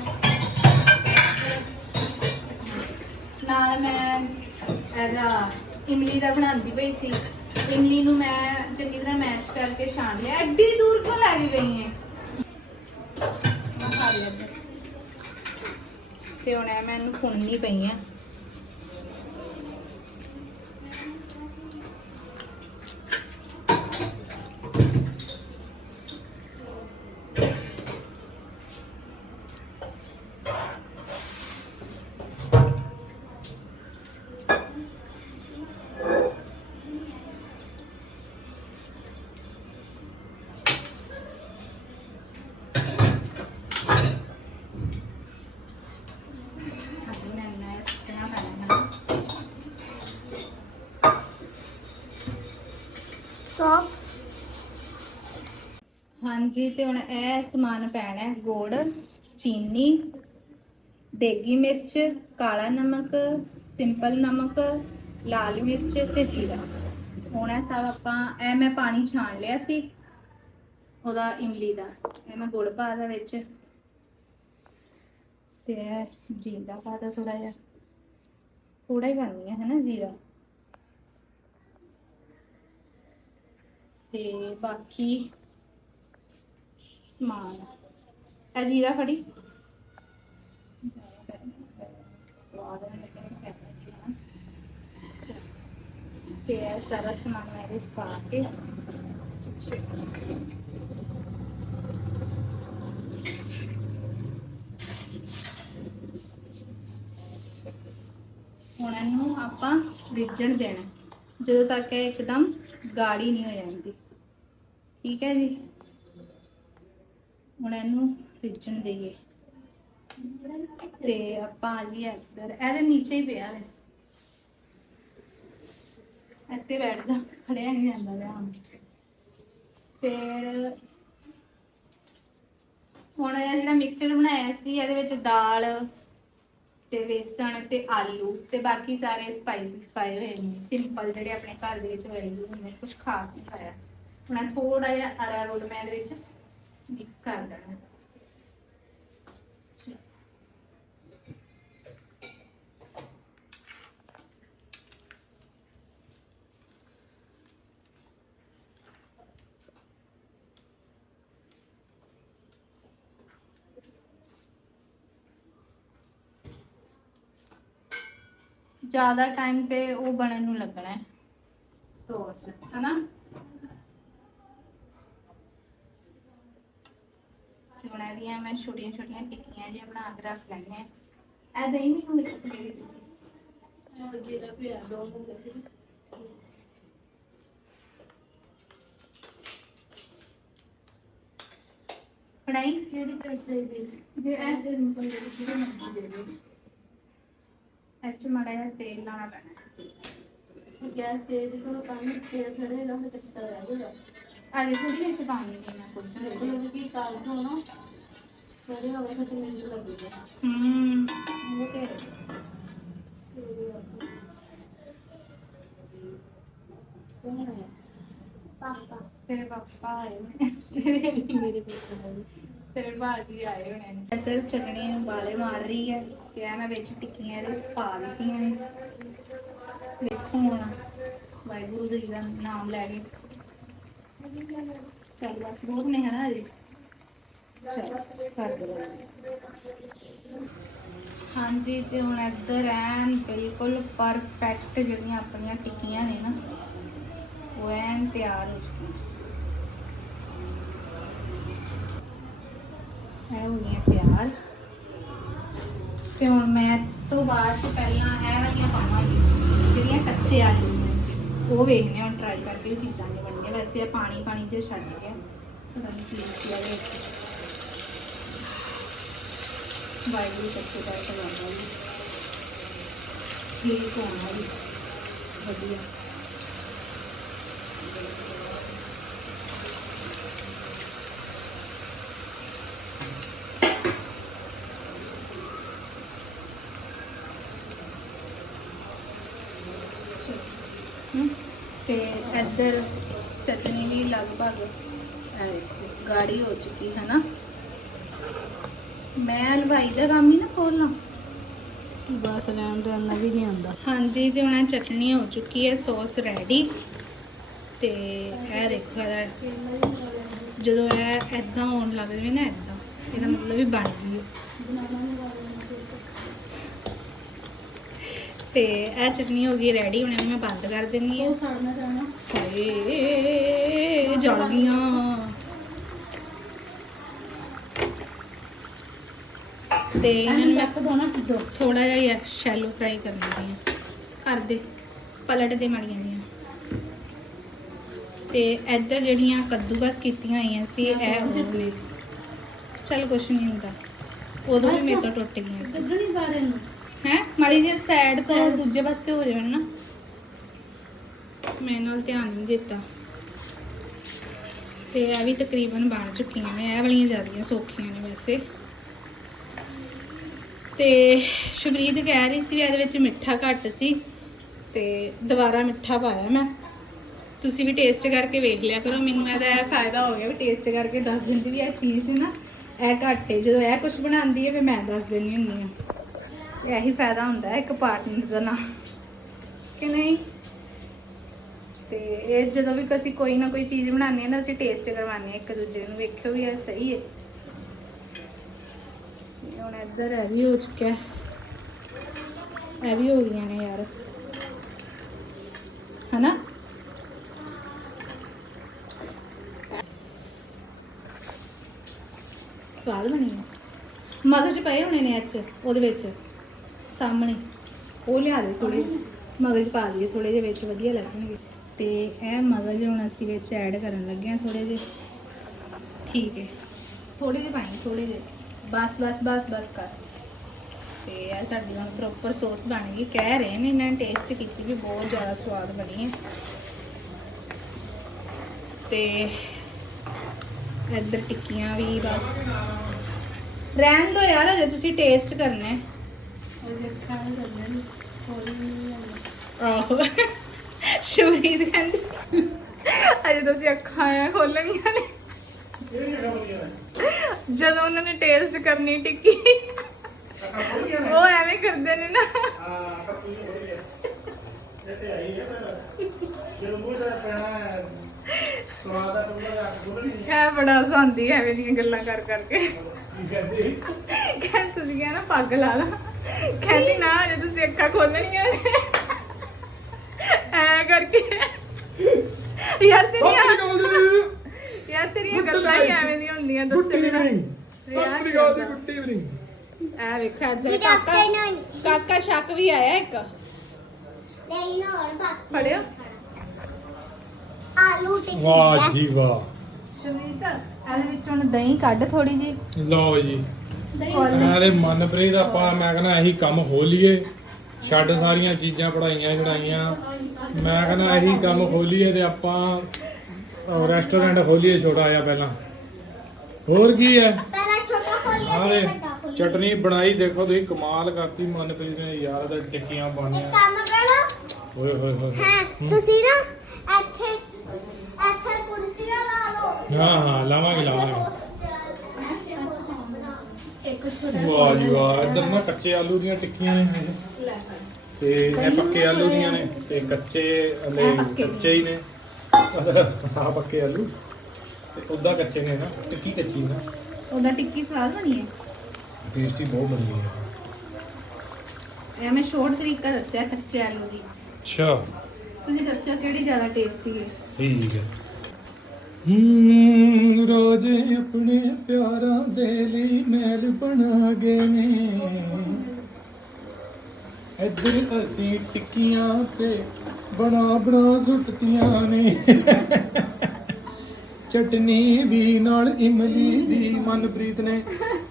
ਨਾਲ ਮੈਂ ਇਹਦਾ ਇਮਲੀ ਦਾ ਬਣਾਉਂਦੀ ਪਈ ਸੀ। ਇਮਲੀ ਨੂੰ ਮੈਂ ਚੰਗੀ ਤਰ੍ਹਾਂ ਮੈਸ਼ ਕਰਕੇ ਛਾਣ ਲਿਆ। ਐਡੀ ਦੂਰ ਤੋਂ ਲੈ ਕੇ ਗਈ ਹੈ ਤੇ ਹੁਣ ਇਹ ਮੈਂ ਇਹਨੂੰ ਭੁੰਨਣੀ ਪਈ ਆ ਹਾਂਜੀ ਮੈਂ ਇਹਨਾਂ ਇਹ ਸੁੱਟਣਾ ਪੈਣਾ ਹੈ ਸੌਫ ਜੀ ਤੇ ਹੁਣ ਇਹ ਸਮਾਨ ਪੈਣਾ ਹੈ ਗੁੜ, ਚੀਨੀ, ਦੇਗੀ ਮਿਰਚ, ਕਾਲਾ ਨਮਕ, ਸਿੰਪਲ ਨਮਕ, ਲਾਲ ਮਿਰਚ ਤੇ ਜੀਰਾ। ਹੁਣ ਇਹ ਸਭ ਆਪਾਂ, ਇਹ ਮੈਂ ਪਾਣੀ ਛਾਣ ਲਿਆ ਸੀ, ਉਹਦਾ ਇਮਲੀ ਦਾ। ਇਹ ਮੈਂ ਗੁੜ ਪਾ ਦਾ ਵਿੱਚ। ਤੇ ਇਹ ਜੀਰਾ ਪਾ ਦਾ ਥੋੜਾ ਜਿਹਾ। ਥੋੜਾ ਹੀ ਪਾਣੀ ਹੈ ਨਾ ਜੀਰਾ। ਤੇ ਬਾਕੀ ਸਮਾਨ। ਇਹ ਜੀਰਾ ਖੜੀ ਸਵਾਦ ਤੇ ਇਹ ਸਾਰਾ ਸਮਾਨ ਮੈਂ ਇਹਦੇ ਵਿੱਚ ਪਾ ਕੇ ਹੁਣ ਇਹਨੂੰ ਆਪਾਂ ਰਿੱਝਣ ਦੇਣਾ। ਜਦੋਂ ਤੱਕ ਇਹ ਇੱਕਦਮ ਗਾੜੀ ਨਹੀਂ ਹੋ ਜਾਂਦੀ। ਠੀਕ ਹੈ ਜੀ? ਹੁਣ ਇਹਨੂੰ ਰਿੱਝਣ ਦੇਈਏ। ਤੇ ਆਪਾਂ ਆ ਜੀ ਇੱਧਰ, ਇਹਦੇ ਨੀਚੇ ਹੀ ਪਿਆ ਹੈ। ਇੱਥੇ ਬੈਠ ਜਾ, ਖੜਿਆ ਨਹੀਂ ਜਾਂਦਾ ਵਿਆਹ ਹੁਣ ਫਿਰ ਹੁਣ ਇਹ ਜਿਹੜਾ ਮਿਕਸਚਰ ਬਣਾਇਆ ਸੀ, ਇਹਦੇ ਵਿੱਚ ਦਾਲ ਤੇ ਵੇਸਣ ਤੇ ਆਲੂ ਤੇ ਬਾਕੀ ਸਾਰੇ ਸਪਾਈਸਿਸ ਪਾਏ ਹੋਏ ਨੇ। ਸਿੰਪਲ ਜਿਹੜੇ ਆਪਣੇ ਘਰ ਦੇ ਵਿੱਚ ਅਵੇਲੇਬਲ ਹੁੰਦੇ ਕੁਝ ਖਾਸ ਨਹੀਂ ਪਾਇਆ। ਹੁਣ ਥੋੜਾ ਜਿਹਾ ਅਰਾਰੋਟ ਮੈਂ ਇਹਦੇ ਵਿੱਚ ਮਿਕਸ ਕਰ ਦੇਣਾ ਜ਼ਿਆਦਾ ਟਾਈਮ ਤੇ ਉਹ ਬਣਨ ਨੂੰ ਲੱਗਣਾ ਹੈ। ਸੌਸ ਹਨਾ? ਹੁਣ ਇਹਦੀਆਂ ਮੈਂ ਛੋਟੀਆਂ ਛੋਟੀਆਂ ਟਿੱਕੀਆਂ ਜਿਹੀਆਂ ਬਣਾ ਕੇ ਰੱਖ ਲੈਣੀਆਂ ਇਹ ਦਹੀਂ ਵੀ ਹੁੰਦੀ ਹੈ। ਜੀਰਾ ਪਿਆ ਦੋ ਕੜਾਈ ਕਿਹੜੀ ਪ੍ਰਾਈਸ ਚਾਹੀਦੀ ਜੇ ਐਸੇ ਸਿੰਪਲ ਜਿਹੜੇ ਮਰਜ਼ੀ ਦੇ ਦਿਓ। ਐਚ ਮਾੜਾ ਜਿਹਾ ਤੇਲ ਲਾਣਾ ਪੈਣਾ। ਗੈਸ ਤੇਜ਼ ਕਰੋ ਤਾਂ ਵੀ ਤੇਲ ਫਿਰ ਕੱਚਾ ਰਹਿ ਆ ਦੇਖੋ ਜੀ ਵਿੱਚ ਪਾਣੀ ਨਹੀਂ ਮੈਂ ਕੁਝ ਦੇਖੋ ਕੀ ਕਾਲ ਤੋਂ ਨਾ ਛੜੇ ਹੋਵੇ ਤਾਂ ਮੈਨੂੰ ਲੱਗੇਗਾ ਹੂੰ। ਉਹ ਤੇ ਪਾਪਾ। ਤੇਰੇ ਪਾਪਾ ਆਏ ਤੇਰੇ ਮੇਰੇ ਪੇਟ ਹੈ ਤੇਰੇ ਬਾਜੀ ਆਏ ਹੋਣੇ ਨੇ। ਇੱਧਰ ਚਟਣੀ ਉਬਾਲੇ ਮਾਰ ਰਹੀ ਹੈ ਤੇ ਇਹ ਮੈਂ ਵਿੱਚ ਟਿੱਕੀਆਂ ਇਹਦੇ ਪਾ ਦਿੱਤੀਆਂ ਨੇ। ਵੇਖੋ ਹੁਣ ਵਾਹਿਗੁਰੂ ਜੀ ਦਾ ਨਾਮ ਲੈ ਕੇ ਚੱਲ ਬਸ ਬਹੁਤ ਨੇ ਹੈ ਨਾ ਜੀ ਚਲ ਕਰ ਦੋ ਹਾਂਜੀ ਤੇ ਹੁਣ ਇੱਧਰ ਐਨ ਬਿਲਕੁਲ ਪਰਫੈਕਟ ਜਿਹੜੀਆਂ ਆਪਣੀਆਂ ਟਿੱਕੀਆਂ ਨੇ ਨਾ ਉਹ ਐਨ ਤਿਆਰ ਹੋ ਚੁੱਕੀਆਂ ਇਹ ਹੋ ਗਈਆਂ ਤਿਆਰ ਤੇ ਹੁਣ ਮੈਂ ਤੋਂ ਬਾਅਦ ਚ ਪਹਿਲਾਂ ਇਹ ਵਾਲੀਆਂ ਪਾਵਾਂਗੀ ਜਿਹੜੀਆਂ ਕੱਚੇ ਆਲੂ ਨੇ ਉਹ ਵੇਖਨੇ ਹੁਣ ਟਰਾਈ ਕਰਕੇ ਵੀ ਕਿੱਦਾਂ ਦੇ ਬਣਦੇ ਵੈਸੇ ਇਹ ਪਾਣੀ ਪਾਣੀ ਚ ਛੱਡ ਗਿਆ। ਪਤਾ ਨਹੀਂ ਕੀ ਕੀ ਆ ਵਿੱਚ। ਵਾਈਲੀ ਕੱਚੇ ਕਰਕੇ ਲਾਉਂਦਾ ਜੀ ਠੀਕ ਹੋਣਾ ਜੀ? ਵਧੀਆ ਹਮ, ਤੇ ਇੱਧਰ ਚਟਨੀ ਵੀ ਲਗਭਗ ਗਾੜੀ ਹੋ ਚੁੱਕੀ ਹੈ ਨਾ ਮੈਂ ਹਲਵਾਈ ਦਾ ਕੰਮ ਹੀ ਨਾ ਖੋਲਣਾ ਬਸ ਲੈਣ ਤੋਂ ਇੰਨਾ ਵੀ ਨਹੀਂ ਆਉਂਦਾ। ਹਾਂਜੀ ਤੇ ਹੁਣ ਇਹ ਚਟਨੀ ਹੋ ਚੁੱਕੀ ਹੈ ਸੌਸ ਰੈਡੀ ਤੇ ਇਹ ਦੇਖੋ ਇਹਦਾ ਜਦੋਂ ਇਹ ਐਦਾਂ ਹੋਣ ਲੱਗ ਜਾਵੇ ਨਾ ਐਦਾਂ ਇਹਦਾ ਮਤਲਬ ਵੀ ਬਣ ਗਈ ਹੈ। ਤੇ ਇਹ ਚਟਨੀ ਹੋ ਗਈ ਰੈਡੀ ਹੁਣ ਇਹਨੂੰ ਮੈਂ ਬੰਦ ਕਰ ਦਿੰਨੀ ਹਾਂ। ਸੜਨਾ ਸੜਨਾ ਹਾਏ ਜਲ ਗਈਆਂ। ਤੇ ਇਹਨਾਂ ਨੂੰ ਮੈਂ ਚੱਕ ਦੋ ਨਾ ਸਿੱਧੋ। ਥੋੜਾ ਜਿਹਾ ਸ਼ੈਲੋ ਫਰਾਈ ਕਰ ਲੈਂਦੀ ਹਾਂ ਕਰ ਦੇ ਪਲਟ ਦੇ ਮਾੜੀਆਂ ਦੀਆਂ ਤੇ ਇੱਧਰ ਜਿਹੜੀਆਂ ਕੱਦੂਕਸ ਕੀਤੀਆਂ ਹੋਈਆਂ ਸੀ ਇਹ ਹੋਰ ਨੇ ਚਲ ਕੁਛ ਨਹੀਂ ਹੁੰਦਾ। ਉਦੋਂ ਵੀ ਮੇਰੇ ਤੋਂ ਟੁੱਟ ਗਈਆਂ ਸੀ। ਸਿੱਧਣੀ ਸਾਰੇ ਨੂੰ ਹੈ? ਮਾੜੀ ਜਿਹੀ ਸਾਈਡ ਤੋਂ ਦੂਜੇ ਪਾਸੇ ਹੋ ਜਾਣ ਨਾ। ਮੈਂ ਨਾਲ ਧਿਆਨ ਨਹੀਂ ਦਿੱਤਾ। ਤੇ ਇਹ ਵੀ ਤਕਰੀਬਨ ਬਣ ਚੁੱਕੀਆਂ ਨੇ ਇਹ ਵਾਲੀਆਂ ਜ਼ਿਆਦੀਆਂ ਸੌਖੀਆਂ ਨੇ ਵੈਸੇ। ਤੇ ਸ਼ਬਰੀਦ ਕਹਿ ਰਹੀ ਸੀ ਵੀ ਇਹਦੇ ਵਿੱਚ ਮਿੱਠਾ ਘੱਟ ਸੀ ਤੇ ਦੁਬਾਰਾ ਮਿੱਠਾ ਪਾਇਆ ਮੈਂ। ਤੁਸੀਂ ਵੀ ਟੇਸਟ ਕਰਕੇ ਵੇਖ ਲਿਆ ਕਰੋ ਮੈਨੂੰ ਇਹਦਾ ਇਹ ਫਾਇਦਾ ਹੋ ਗਿਆ ਵੀ ਟੇਸਟ ਕਰਕੇ ਦੱਸ ਦਿੰਦੀ ਵੀ ਇਹ ਚੀਜ਼ ਸੀ ਨਾ ਇਹ ਘੱਟ ਹੈ ਜਦੋਂ ਇਹ ਕੁਝ ਬਣਾਉਂਦੀ ਹੈ ਫਿਰ ਮੈਂ ਦੱਸ ਦਿੰਦੀ ਹੁੰਦੀ ਹਾਂ ਇਹੀ ਫਾਇਦਾ ਹੁੰਦਾ ਹੈ ਇੱਕ ਪਾਰਟਨਰ ਦਾ ਨਾ ਕਿ ਨਹੀਂ? ਤੇ ਇਹ ਜਦੋਂ ਵੀ ਅਸੀਂ ਕੋਈ ਨਾ ਕੋਈ ਚੀਜ਼ ਬਣਾਉਂਦੇ ਹਾਂ ਨਾ, ਅਸੀਂ ਟੇਸਟ ਕਰਵਾਉਂਦੇ ਹਾਂ ਇੱਕ ਦੂਜੇ ਨੂੰ। ਵੇਖਿਓ ਵੀ ਇਹ ਸਹੀ ਹੈ। ਹੁਣ ਇੱਧਰ ਇਹ ਵੀ ਹੋ ਚੁੱਕਿਆ ਇਹ ਵੀ ਹੋ ਗਈਆਂ ਨੇ ਯਾਰ। ਹਨਾ? ਸਵਾਦ ਬਣੀ ਹੈ। ਮਗਜ਼ ਪਏ ਹੋਣੇ ਨੇ ਅੱਜ ਉਹਦੇ ਵਿੱਚ। ਸਾਹਮਣੇ। ਉਹ ਲਿਆ ਦੇ ਥੋੜੇ ਮਗਜ਼ ਪਾ ਦਈਏ ਥੋੜੇ ਜਿਹੇ ਵਿੱਚ ਵਧੀਆ ਲੱਗਣਗੇ। ਤੇ ਇਹ ਮਗਜ਼ ਹੁਣ ਅਸੀਂ ਵਿੱਚ ਐਡ ਕਰਨ ਲੱਗੇ ਹਾਂ ਥੋੜੇ ਜਿਹੇ। ਠੀਕ ਹੈ। ਥੋੜੇ ਜਿਹੇ ਪਾਈ ਥੋੜੇ ਜਿਹੇ। ਬਸ ਬਸ ਬਸ ਬਸ ਕਰ। ਤੇ ਇਹ ਸਾਡੀ ਹੁਣ ਪ੍ਰੋਪਰ ਸੌਸ ਬਣ ਗਈ। ਕਹਿ ਰਹੇ ਨੇ ਇਹਨਾਂ ਨੇ ਟੇਸਟ ਕੀਤੀ ਵੀ ਬਹੁਤ ਜ਼ਿਆਦਾ ਸਵਾਦ ਬਣੀ ਹੈ। ਤੇ ਇੱਧਰ ਟਿੱਕੀਆਂ ਵੀ ਬਸ। ਰਹਿਣ ਦੋ ਯਾਰ, ਅਜੇ ਤੁਸੀਂ ਟੇਸਟ ਕਰਨਾ ਹੈ। ਆਹੋ। ਕਹਿੰਦੀ ਅਜੇ ਤੁਸੀਂ ਅੱਖਾਂ ਆ ਖੋਲਣੀਆਂ ਨੇ। ਜਦੋਂ ਉਹਨਾਂ ਨੇ ਟੇਸਟ ਕਰਨੀ ਟਿੱਕੀ ਉਹ ਐਵੇਂ ਕਰਦੇ ਨੇ ਨਾ। ਇਹ ਬੜਾ ਹਸਾਉਂਦੀ ਹੈ ਐਵੇਂ ਦੀਆਂ ਗੱਲਾਂ ਕਰ ਕਰਕੇ ਕਹਿੰਦੇ? ਤੁਸੀਂ ਕਿਹਾ ਨਾ ਪੱਗ ਲਾ ਲਾ। ਕਹਿੰਦੀ ਨਾ ਜੇ ਤੁਸੀਂ ਅੱਖਾਂ ਖੋਲਣੀਆਂ ਨੇ। ਐ ਕਰਕੇ। ਯਾਰ ਤੇਰੀਆਂ ਯਾਰ ਤੇਰੀਆਂ ਗੱਲਾਂ ਹੀ ਐਵੇਂ ਦੀਆਂ ਹੁੰਦੀਆਂ ਦੱਸੇ ਐ ਵੇਖਿਆ ਇੱਧਰ Good ਕਾਕਾ. ਕਾਕਾ ਸ਼ੱਕ ਵੀ ਆਇਆ ਇੱਕ? ਨਹੀਂ ਨਾ ਹੋਰ ਬਾਕੀ ਫੜਿਆ? ਆਲੂ ਟਿੱਕੀ ਵਾਹ ਜੀ ਵਾਹ। ਸ਼ਮੀਤ ਇਹਦੇ ਵਿੱਚ ਹੁਣ ਦਹੀਂ ਕੱਢ ਥੋੜੀ ਜੀ ਲਓ ਜੀ। ਨਾਲੇ ਮਨਪ੍ਰੀਤ ਆਪਾਂ ਮੈਂ ਕਹਿੰਦਾ ਇਹੀ ਕੰਮ ਖੋਲੀਏ ਛੱਡ ਸਾਰੀਆਂ ਚੀਜ਼ਾਂ ਪੜਾਈਆਂ ਚੜਾਈਆਂ ਮੈਂ ਕਹਿੰਦਾ ਇਹੀ ਕੰਮ ਖੋਲੀਏ ਤੇ ਆਪਾਂ ਰੈਸਟੋਰੈਂਟ ਖੋਲੀਏ ਛੋਟਾ ਜਿਹਾ ਪਹਿਲਾਂ। ਹੋਰ ਕੀ ਹੈ? ਪਹਿਲਾਂ ਛੋਟਾ ਚਟਨੀ ਬਣਾਈ ਦੇਖੋ ਤੁਸੀਂ ਕਮਾਲ ਕਰਤੀ ਮਨਪ੍ਰੀਤ ਨੇ ਯਾਰ ਤੇ ਟਿੱਕੀਆਂ ਬਣੀਆਂ। ਕੰਮ ਕਰੋ। ਓਏ ਹੋਏ ਹੋਏ ਹਾਂ ਤੁਸੀਂ ਨਾ ਇੱਥੇ ਇੱਥੇ ਕੁਰਸੀਆਂ ਲਾ ਲਓ। ਹਾਂ ਹਾਂ ਲਾਵਾਂਗੇ ਲਾਵਾਂਗੇ। ਇੱਕ ਛੋਟਾ ਵਾਹ ਜੀ ਵਾਹ ਇੱਧਰ ਨਾ ਕੱਚੇ ਆਲੂ ਦੀਆਂ ਟਿੱਕੀਆਂ ਨੇ। ਲੈ। ਤੇ ਇਹ ਪੱਕੇ ਆਲੂ ਦੀਆਂ ਨੇ ਤੇ ਕੱਚੇ ਹਲੇ ਇਹ ਪੱਕੇ ਕੱਚੇ ਹੀ ਨੇ। ਆ ਪੱਕੇ ਆਲੂ। ਤੇ ਉਦਾਂ ਕੱਚੇ ਨੇ ਨਾ ਟਿੱਕੀ ਕੱਚੀ ਨਾ। ਉਹਦਾ ਟਿੱਕੀ ਸਵਾਦ ਬਣੀ ਹੈ? ਟੇਸਟੀ ਬਹੁਤ ਬਣੀ ਹੈ। ਇਹ ਮੈਂ ਸ਼ੋਰਟ ਤਰੀਕਾ ਦੱਸਿਆ ਕੱਚੇ ਆਲੂ ਦੀ। ਅੱਛਾ। ਤੁਸੀਂ ਦੱਸਿਓ ਕਿਹੜੀ ਜ਼ਿਆਦਾ ਟੇਸਟੀ ਹੈ? ਠੀਕ ਹੂੰ ਰੋਜ਼ੇ ਆਪਣੇ ਪਿਆਰਾਂ ਦੇ ਲਈ ਮਹਿਲ ਬਣਾ ਗਏ ਨੇ। ਇੱਧਰ ਅਸੀਂ ਟਿੱਕੀਆਂ ਤੇ ਬਣਾ ਬਣਾ ਸੁੱਟਤੀਆਂ ਨੇ। ਚਟਨੀ ਵੀ ਨਾਲ ਇਮਲੀ ਦੀ ਮਨਪ੍ਰੀਤ ਨੇ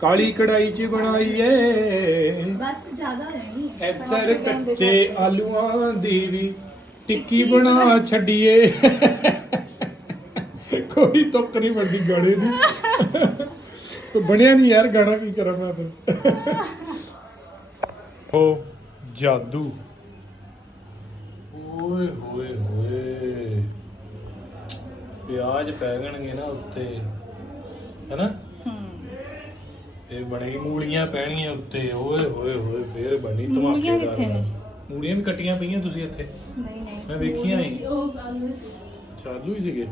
ਕਾਲੀ ਕੜਾਈ 'ਚ ਬਣਾਈ ਏ। ਬਸ ਜ਼ਿਆਦਾ ਰਹਿਣੀ ਹੈ ਇੱਧਰ ਕੱਚੇ ਆਲੂਆਂ ਦੀ ਵੀ ਟਿੱਕੀ ਬਣਾ। ਛੱਡੀਏ। ਕੋਈ ਤੁੱਕ ਨਹੀਂ ਬਣਦੀ ਗਾਣੇ ਦੀ। ਕੋਈ ਬਣਿਆ ਨਹੀਂ ਯਾਰ ਗਾਣਾ ਕੀ ਕਰਾਂ ਮੈਂ ਫਿਰ? ਉਹ ਜਾਦੂ। ਓਏ ਹੋਏ ਹੋਏ। ਪਿਆਜ਼ ਪੈ ਗਣਗੇ ਨਾ ਉੱਤੇ। ਹੈਨਾ? ਹੂੰ। ਇਹ ਬਣੇਗੀ ਮੂਲੀਆਂ ਪੈਣਗੀਆਂ ਉੱਤੇ। ਓਏ ਹੋਏ ਹੋਏ ਫੇਰ ਬਣੀ ਧਮਾਕੇ ਮੂਲੀਆਂ ਕਿੱਥੇ ਨੇ? ਮੂਲੀਆਂ ਵੀ ਕੱਟੀਆਂ ਪਈਆਂ ਤੁਸੀਂ ਇੱਥੇ? ਨਹੀਂ ਨਹੀਂ। ਮੈਂ ਵੇਖੀਆਂ ਹੀ। ਉਹ ਚਾਲੂ ਹੀ ਸੀਗੇ।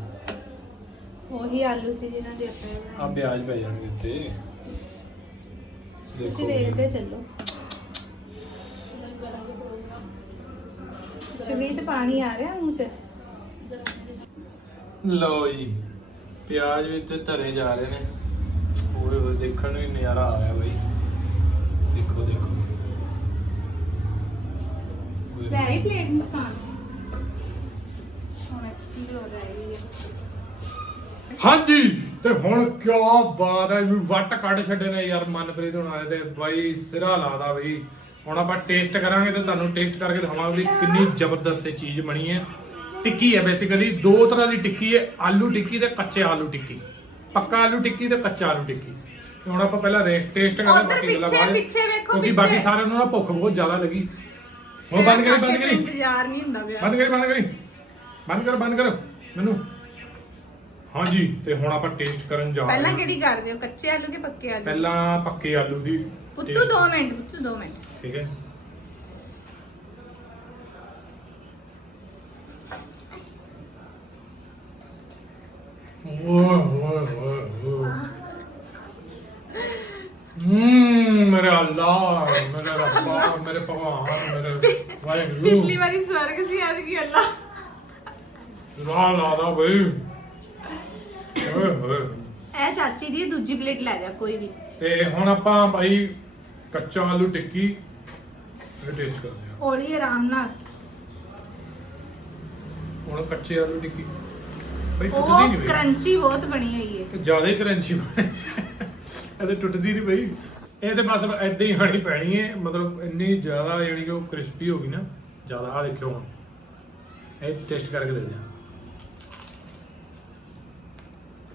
ਉਹੀ ਆਲੂ ਸੀ ਜਿਨ੍ਹਾਂ ਦੇ ਆਪਾਂ ਆ ਪਿਆਜ਼ ਪੈ ਜਾਣਗੇ ਉੱਤੇ। ਤੁਸੀਂ ਵੇਖਦੇ ਚੱਲੋ। ਸ਼ੁਗਰੀ ਪਾਣੀ ਆ ਰਿਹਾ ਮੂੰਹ 'ਚ? ਲਓ ਜੀ ਪਿਆਜ਼ ਵਿੱਚ ਧਰੇ ਜਾ ਰਹੇ ਨੇ। ਓਏ ਹੋਏ ਦੇਖਣ ਨੂੰ ਹੀ ਨਜ਼ਾਰਾ ਆ ਰਿਹਾ ਬਈ। ਦੇਖੋ ਦੇਖੋ। ਓਏ ਲੈ ਹੀ ਪਲੇਟ ਮੁਸਕਾਨ ਹੁਣ ਅੱਛੀ ਹੋ ਰਹੀ ਹੈ। ਹਾਂਜੀ ਤੇ ਹੁਣ ਕਿਆ ਬਾਤ ਹੈ ਵੀ ਵੱਟ ਕੱਢ ਛੱਡੇ ਨੇ ਯਾਰ ਮਨਪ੍ਰੀਤ ਹੁਣ ਆਏ ਤੇ ਬਾਈ ਸਿਰਾ ਲਾਦਾ ਬਈ। ਹੁਣ ਆਪਾਂ ਟੇਸਟ ਕਰਾਂਗੇ ਤੇ ਤੁਹਾਨੂੰ ਟੇਸਟ ਕਰਕੇ ਦਿਖਾਵਾਂਗੇ ਕਿੰਨੀ ਜ਼ਬਰਦਸਤ ਇਹ ਚੀਜ਼ ਬਣੀ ਹੈ। ਟਿੱਕੀ ਹੈ ਬੇਸਿਕਲੀ ਦੋ ਤਰ੍ਹਾਂ ਦੀ ਟਿੱਕੀ ਹੈ ਆਲੂ ਟਿੱਕੀ ਤੇ ਕੱਚੇ ਆਲੂ ਟਿੱਕੀ। ਪੱਕਾ ਆਲੂ ਟਿੱਕੀ ਤੇ ਕੱਚਾ ਆਲੂ ਟਿੱਕੀ। ਤੇ ਹੁਣ ਆਪਾਂ ਪਹਿਲਾਂ ਰੇਸ ਟੇਸਟ ਕਰਦੇ ਬਾਕੀ ਗੱਲਾਂ ਪਿੱਛੇ- ਬਾਅਦ ਚ। ਪਿੱਛੇ ਵੇਖੋ, ਕਿਉਂਕਿ। ਬਾਕੀ ਸਾਰਿਆਂ ਨੂੰ ਨਾ ਭੁੱਖ ਬਹੁਤ ਜ਼ਿਆਦਾ ਲੱਗੀ। ਹੁਣ ਬੰਦ ਕਰੀ ਬੰਦ ਕਰੀ। ਇੰਤਜ਼ਾਰ ਨਹੀਂ ਹੁੰਦਾ ਪਿਆ। ਬੰਦ ਕਰੀ ਬੰਦ ਕਰੀ। ਬੰਦ ਕਰ ਬੰਦ ਕਰ। ਮੈਨੂੰ ਹਾਂਜੀ ਤੇ ਹੁਣ ਆਪਾਂ ਟੇਸਟ ਕਰਨ ਜਾ ਰਹੇ ਪਹਿਲਾਂ ਹਾਂ। ਕਿਹੜੀ ਕਰਦੇ ਹੋ? ਕੱਚੇ ਆਲੂ ਕਿ ਪੱਕੇ ਆਲੂ? ਪਹਿਲਾਂ ਪੱਕੇ ਆਲੂ ਦੀ ਪੁੱਤੂ taste, 2 ਮਿੰਟ ਪੁੱਤੂ 2 ਮਿੰਟ। ਠੀਕ ਹੈ। ਓਏ ਓਏ ਓਏ ਓਏ ਹਮ ਮੇਰੇ ਅੱਲਾ ਮੇਰੇ ਰੱਬਾ ਮੇਰੇ ਭਗਵਾਨ ਮੇਰੇ ਵਾਹਿਗੁਰੂ। ਪਿਛਲੀ ਵਾਰੀ ਸਵਰਗ ਸੀ ਅੱਜ ਕੀ ਅੱਲਾ ਲਾ ਲਾ ਦਾ ਬਈ। ਓਏ ਹੋਏ। ਇਹ ਚਾਚੀ ਦੀ ਹੈ, ਦੂਜੀ ਪਲੇਟ ਲੈ ਜਾ ਕੋਈ ਵੀ। ਤੇ ਹੁਣ ਆਪਾਂ ਭਾਈ ਕੱਚਾ ਆਲੂ ਟਿੱਕੀ ਇਹ ਟੇਸਟ ਕਰਦੇ ਹਾਂ। ਹੌਲੀ ਆਰਾਮ ਨਾਲ। ਹੁਣ ਕੱਚੇ ਆਲੂ ਟਿੱਕੀ। ਭਾਈ ਟੁੱਟਦੀ ਉਹ ਨਹੀਂ ਬਈ ਕਰੰਚੀ ਬਹੁਤ ਬਣੀ ਹੋਈ ਹੈ। ਜ਼ਿਆਦਾ ਹੀ ਕਰੰਚੀ ਬਣੇ। ਇਹਦੇ ਟੁੱਟਦੀ ਨਹੀਂ ਬਈ ਇਹ ਤੇ ਬਸ ਏਦਾਂ ਹੀ ਖਾਣੀ ਪੈਣੀ ਹੈ। ਮਤਲਬ ਇੰਨੀ ਜ਼ਿਆਦਾ ਯਾਨੀ ਕਿ ਉਹ ਕ੍ਰਿਸਪੀ ਹੋ ਗਈ ਨਾ ਜ਼ਿਆਦਾ ਆ ਦੇਖਿਓ ਹੁਣ। ਇਹ ਟੇਸਟ ਕਰਕੇ ਦੇਖਦੇ ਓਹ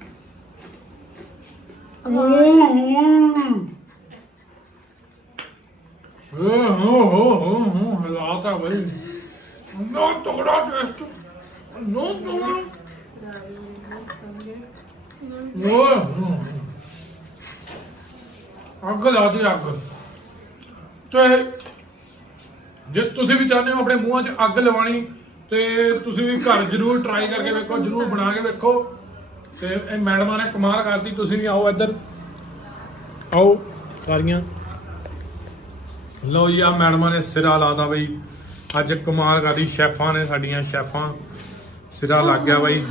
ਹੋ ਹੋ ਹੋ ਹੋ ਹਲਾਤਾ ਬਈ ਨਾ ਤਗੜਾ ਟੇਸਟ ਨੋ ਤਗੜਾ ਓਏ ਅੱਗ ਲਾ ਦੀ ਅੱਗ। ਤੇ ਜੇ ਤੁਸੀਂ ਵੀ ਚਾਹੁੰਦੇ ਹੋ ਆਪਣੇ ਮੂੰਹਾਂ 'ਚ ਅੱਗ ਲਵਾਣੀ ਤੇ ਤੁਸੀਂ ਵੀ ਘਰ ਜ਼ਰੂਰ ਟਰਾਈ ਕਰਕੇ ਵੇਖੋ, ਜ਼ਰੂਰ ਬਣਾ ਕੇ ਵੇਖੋ। ਤੇ ਇਹ ਮੈਡਮਾਂ ਨੇ ਕਮਾਲ ਕਰਤੀ ਤੁਸੀਂ ਵੀ ਆਓ ਇੱਧਰ। ਆਓ ਸਾਰੀਆਂ। ਲਓ ਜੀ ਆ ਮੈਡਮਾਂ ਨੇ ਸਿਰਾ ਲਾਤਾ ਬਈ। ਅੱਜ ਕਮਾਲ ਕਰਦੀ ਸ਼ੈਫਾਂ ਨੇ ਸਾਡੀਆਂ ਸ਼ੈਫਾਂ। ਸਿਰਾ ਲੱਗ ਗਿਆ ਬਈ।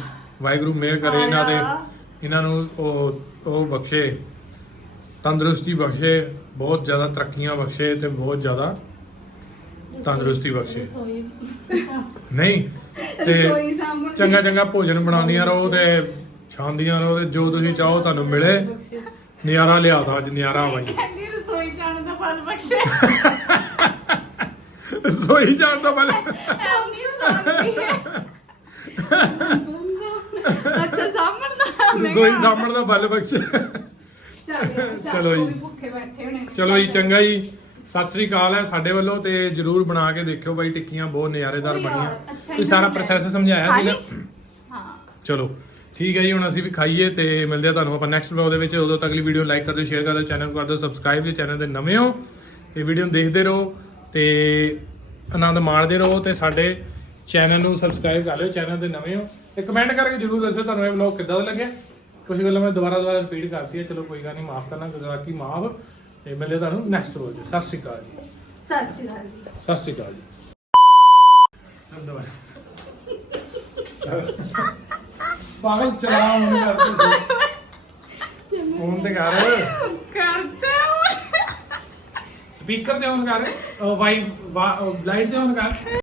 ਵਾਹਿਗੁਰੂ ਮਿਹਰ ਕਰੇ ਇਹਨਾਂ ਤੇ। ਇਹਨਾਂ ਨੂੰ ਉਹ ਉਹ ਬਖਸ਼ੇ। ਤੰਦਰੁਸਤੀ ਬਖਸ਼ੇ। ਬਹੁਤ ਜ਼ਿਆਦਾ ਤਰੱਕੀਆਂ ਬਖਸ਼ੇ ਤੇ ਬਹੁਤ ਜ਼ਿਆਦਾ ਤੰਦਰੁਸਤੀ ਬਖਸ਼ੇ। ਨਹੀਂ ਤੇ ਚੰਗਾ ਚੰਗਾ ਭੋਜਨ ਬਣਾਉਂਦੀਆਂ ਰਹੋ ਤੇ ਛਾਂਦੀਆਂ ਰਹੋ ਤੇ ਜੋ ਤੁਸੀਂ ਚਾਹੋ ਤੁਹਾਨੂੰ ਮਿਲੇ। ਨਿਆਰਾ ਲਿਆਤਾ ਅੱਜ ਨਿਆਰਾ ਬਾਈ। ਕਹਿੰਦੀ ਰਸੋਈ ਜਾਣ ਦਾ ਫਲ ਬਖਸ਼ੇ। ਸੋਈ ਜਾਣ ਸਾਂਭਦੀ ਹੈ। ਅੱਛਾ ਸਾਂਭਣ ਦਾ ਮੈਂ ਸੋਈ ਦਾ ਬਲ ਬਖਸ਼। ਚੱਲ ਜੀ। ਵੀ ਭੁੱਖੇ ਬੈਠੇ ਹੋਣੇ। ਚਲੋ ਜੀ ਚੰਗਾ ਜੀ। ਸਤਿ ਸ੍ਰੀ ਅਕਾਲ ਹੈ ਸਾਡੇ ਵੱਲੋਂ ਤੇ ਜਰੂਰ ਬਣਾ ਕੇ ਦੇਖਿਓ ਬਾਈ ਟਿੱਕੀਆਂ ਬਹੁਤ ਨਜ਼ਾਰੇਦਾਰ ਬਣੀਆਂ। ਤੁਸੀਂ ਸਾਰਾ। ਪ੍ਰੋਸੈਸ ਸਮਝਾਇਆ ਸੀ ਨਾ? ਹਾਂ। ਚਲੋ। ਠੀਕ ਹੈ ਜੀ ਹੁਣ ਅਸੀਂ ਵੀ ਖਾਈਏ ਤੇ ਮਿਲਦੇ ਆ ਤੁਹਾਨੂੰ ਆਪਾਂ ਨੈਕਸਟ ਵਲੌਗ ਦੇ ਵਿੱਚ। ਉਦੋਂ ਤੱਕ ਲਈ ਵੀਡੀਓ ਲਾਈਕ ਕਰ ਦਿਓ ਸ਼ੇਅਰ ਕਰ ਦਿਓ ਚੈਨਲ ਨੂੰ ਕਰ ਦਿਓ ਸਬਸਕ੍ਰਾਈਬ ਜੇ ਚੈਨਲ ਤੇ ਨਵੇਂ ਹੋ ਤੇ ਵੀਡੀਓ ਨੂੰ ਦੇਖਦੇ ਰਹੋ ਤੇ ਆਨੰਦ ਮਾਣਦੇ ਰਹੋ ਤੇ ਸਾਡੇ ਚੈਨਲ ਨੂੰ ਸਬਸਕ੍ਰਾਈਬ ਕਰ ਲਿਓ ਚੈਨਲ ਤੇ ਨਵੇਂ ਹੋ ਤੇ ਕਮੈਂਟ ਕਰਕੇ ਜਰੂਰ ਦੱਸਿਓ ਤੁਹਾਨੂੰ ਇਹ ਵਲੌਗ ਕਿੱਦਾਂ ਦਾ ਲੱਗਿਆ। ਕੁਝ ਗੱਲਾਂ ਮੈਂ ਦੁਬਾਰਾ ਦੁਬਾਰਾ ਰਿਪੀਟ ਕਰਤੀ ਹੈ ਚਲੋ ਕੋਈ ਗੱਲ ਨਹੀਂ ਮਾਫ ਕਰਨਾ ਗੁਜ਼ਾਰਾਕੀ ਮਾਫ। ਤੇ ਮਿਲਦੇ ਤੁਹਾਨੂੰ ਨੈਕਸਟ 'ਚ। ਸਤਿ ਸ਼੍ਰੀ ਅਕਾਲ ਜੀ। ਸਤਿ ਸ਼੍ਰੀ ਅਕਾਲ ਜੀ। ਸਤਿ ਸ਼੍ਰੀ ਅਕਾਲ ਜੀ। ਸਭ ਦੁਬਾਰਾ ਪਾਗਲ ਚਲਾ ਹੁਣ ਕਰਦੇ ਫੋਨ ਤੇ ਕਰ। ਕਰਤੇ ਸਪੀਕਰ ਤੇ ਔਨ ਕਰ। ਵਾਈ ਲਾਈਟ ਤੇ ਔਨ ਕਰ।